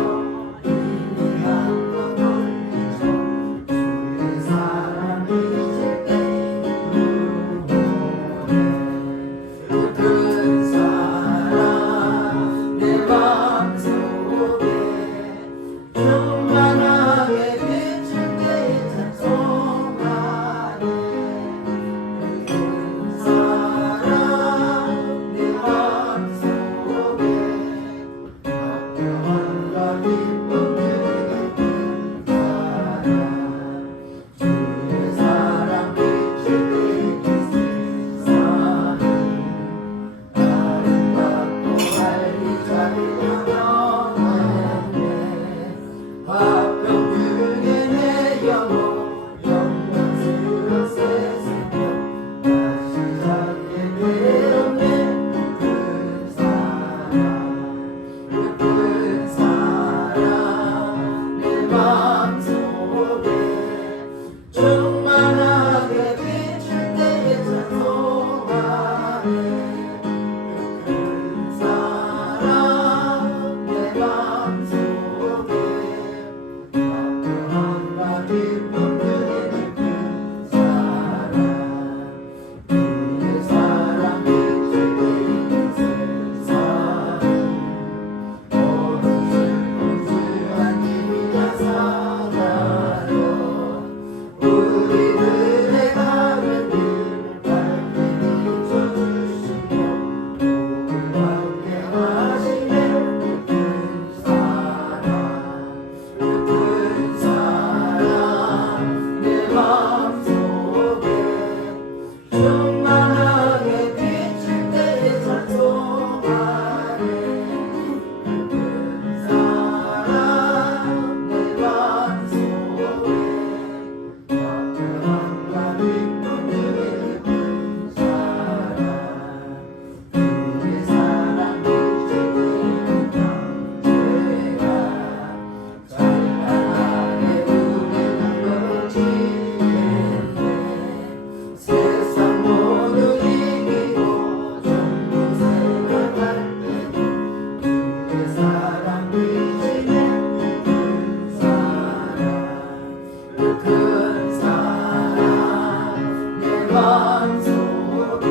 큰 사랑 내 마음속에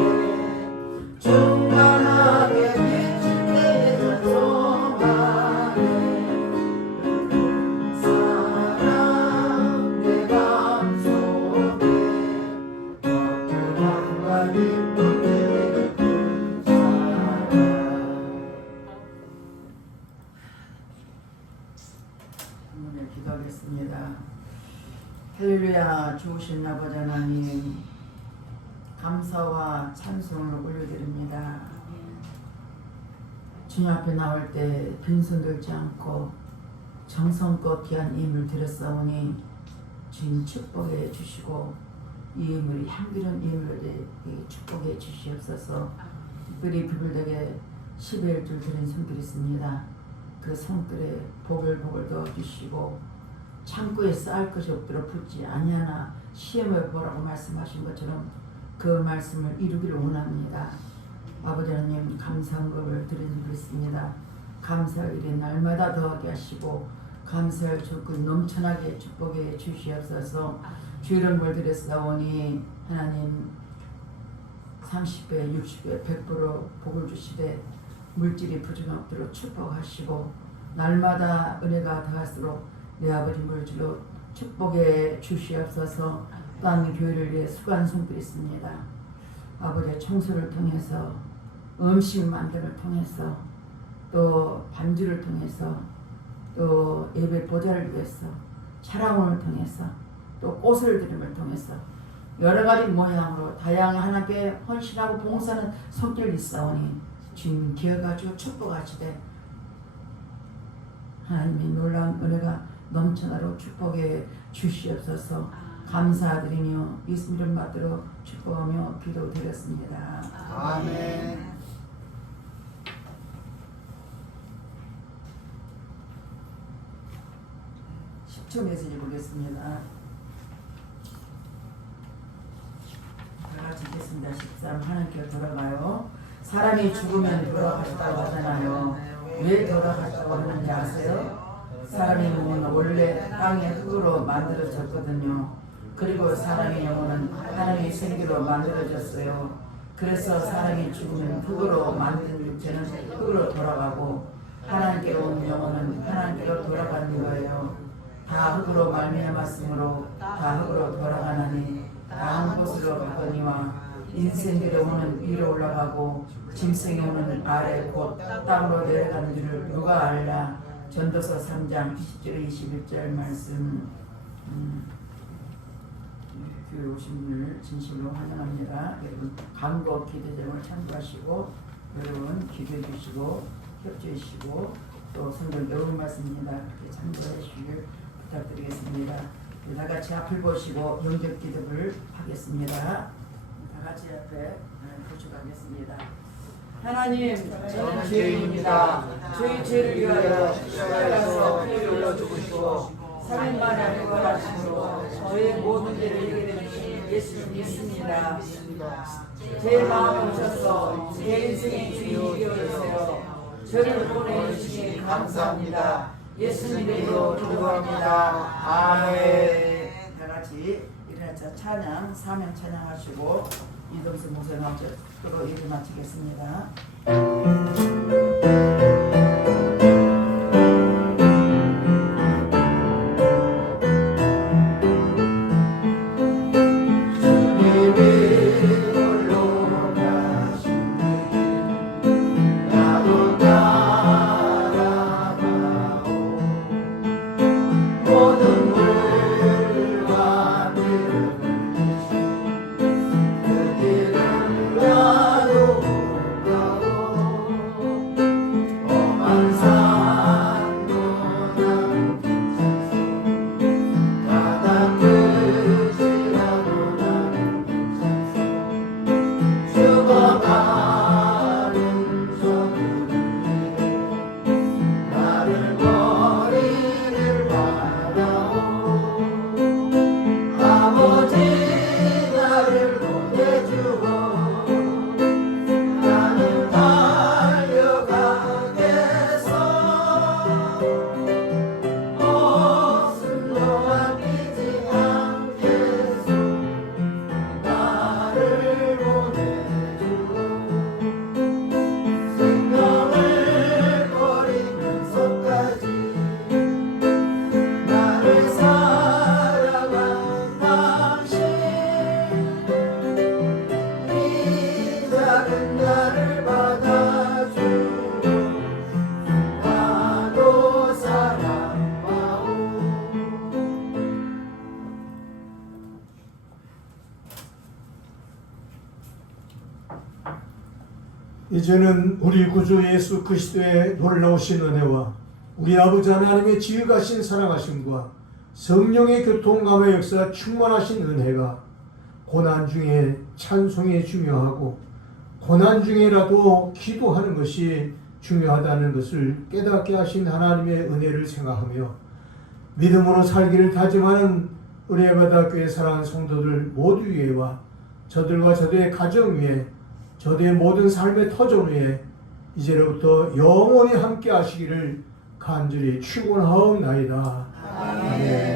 충만하게 비칠 때 전송 안에 큰 사랑 내 마음속에 고통과 기쁨 내게 큰 사랑. 한번에 기도하겠습니다. 할렐루야. 주오신 아버지 하나님, 감사와 찬송을 올려드립니다. 주님 앞에 나올 때 빈손 들지 않고 정성껏 귀한 예물 드렸사오니 주님 축복해 주시고 이 예물이 향기로운 예물로 축복해 주시옵소서. 특별히 비불덕에 11줄 드린 손길이 있습니다. 그 손길에 보글보글 넣어주시고 창고에 쌓을 것이 없도록 붙지 아니하나 시험을 보라고 말씀하신 것처럼 그 말씀을 이루기를 원합니다. 아버지 하나님, 감사한금을 드리겠습니다. 감사할 일이 날마다 더하게 하시고 감사할 조건 넘쳐나게 축복해 주시옵소서. 주 이런 걸 드렸사오니 하나님 30배, 60배, 100% 복을 주시되 물질이 부족하도록 축복하시고 날마다 은혜가 더할수록 내 아버지 물질로 축복해 주시옵소서. 또한 교회를 위해 수고한 손길이 있습니다. 아버지의 청소를 통해서 음식 만듦을 통해서 또 반주를 통해서 또 예배 보좌를 위해서 차량원을 통해서 또 꽃을 드림을 통해서 여러 가지 모양으로 다양한 하나님께 헌신하고 봉사하는 손길이 있사오니 주님 기어가지고 축복하시되 하나님의 놀라운 은혜가 넘쳐나도록 축복해 주시옵소서. 감사드리며 예수 이름 받들어 축복하며 기도드렸습니다. 아멘. 10초 메시지 보겠습니다. 다 같이 읽겠습니다. 13. 하나님께 돌아가요. 사람이 죽으면 돌아가셨다고 하잖아요. 왜 돌아가셨다고 하는지 아세요? 사람의 영혼은 원래 땅의 흙으로 만들어졌거든요. 그리고 사람의 영혼은 하나님의 생기로 만들어졌어요. 그래서 사람이 죽으면 흙으로 만든 육체는 흙으로 돌아가고 하나님께로 온 영혼은 하나님께로 돌아가는 거예요. 다 흙으로 말미암았으므로 다 흙으로 돌아가나니 다 한 곳으로 가거니와 인생의 영혼은 위로 올라가고 짐승의 영혼은 아래 곧 땅으로 내려가는 줄을 누가 알라. 전도서 3장 20절 21절 말씀. 교회 오신 분을 진심으로 환영합니다. 여러분 광고 기도제목을 참고하시고 여러분 기도해 주시고 협조해 주시고 또 성경 여러분 말씀입니다. 그렇게 참고해 주시길 부탁드리겠습니다. 다 같이 앞을 보시고 영접 기도를 하겠습니다. 다 같이 앞에 보시겠습니다. 하나님, 저는 죄인입니다. 저희 죄를 위하여 십자가에 가서 피를 흘려 죽으시고 3일 만에 부활하심으로 저의 모든 죄를 해결해주신 예수를 믿습니다. 제 마음에 오셔서 제 인생의 주인이 되어주세요. 저를 보내주시니 감사합니다. 예수님으로 기도합니다. 아멘. 다 같이 일어나서 찬양, 사명 찬양하시고 이동수 목사님 앞으로 예배 마치겠습니다. 이제는 우리 구주 예수 그리스도의 놀라우신 은혜와 우리 아버지 하나님의 지극하신 사랑하심과 성령의 교통감화 역사 충만하신 은혜가 고난 중에 찬송이 중요하고 고난 중에라도 기도하는 것이 중요하다는 것을 깨닫게 하신 하나님의 은혜를 생각하며 믿음으로 살기를 다짐하는 의뢰바다교회 사랑하는 성도들 모두 위에와 저들과 저들의 가정 위에 저들의 모든 삶의 터전 위에 이제로부터 영원히 함께 하시기를 간절히 축원하옵나이다. 아멘.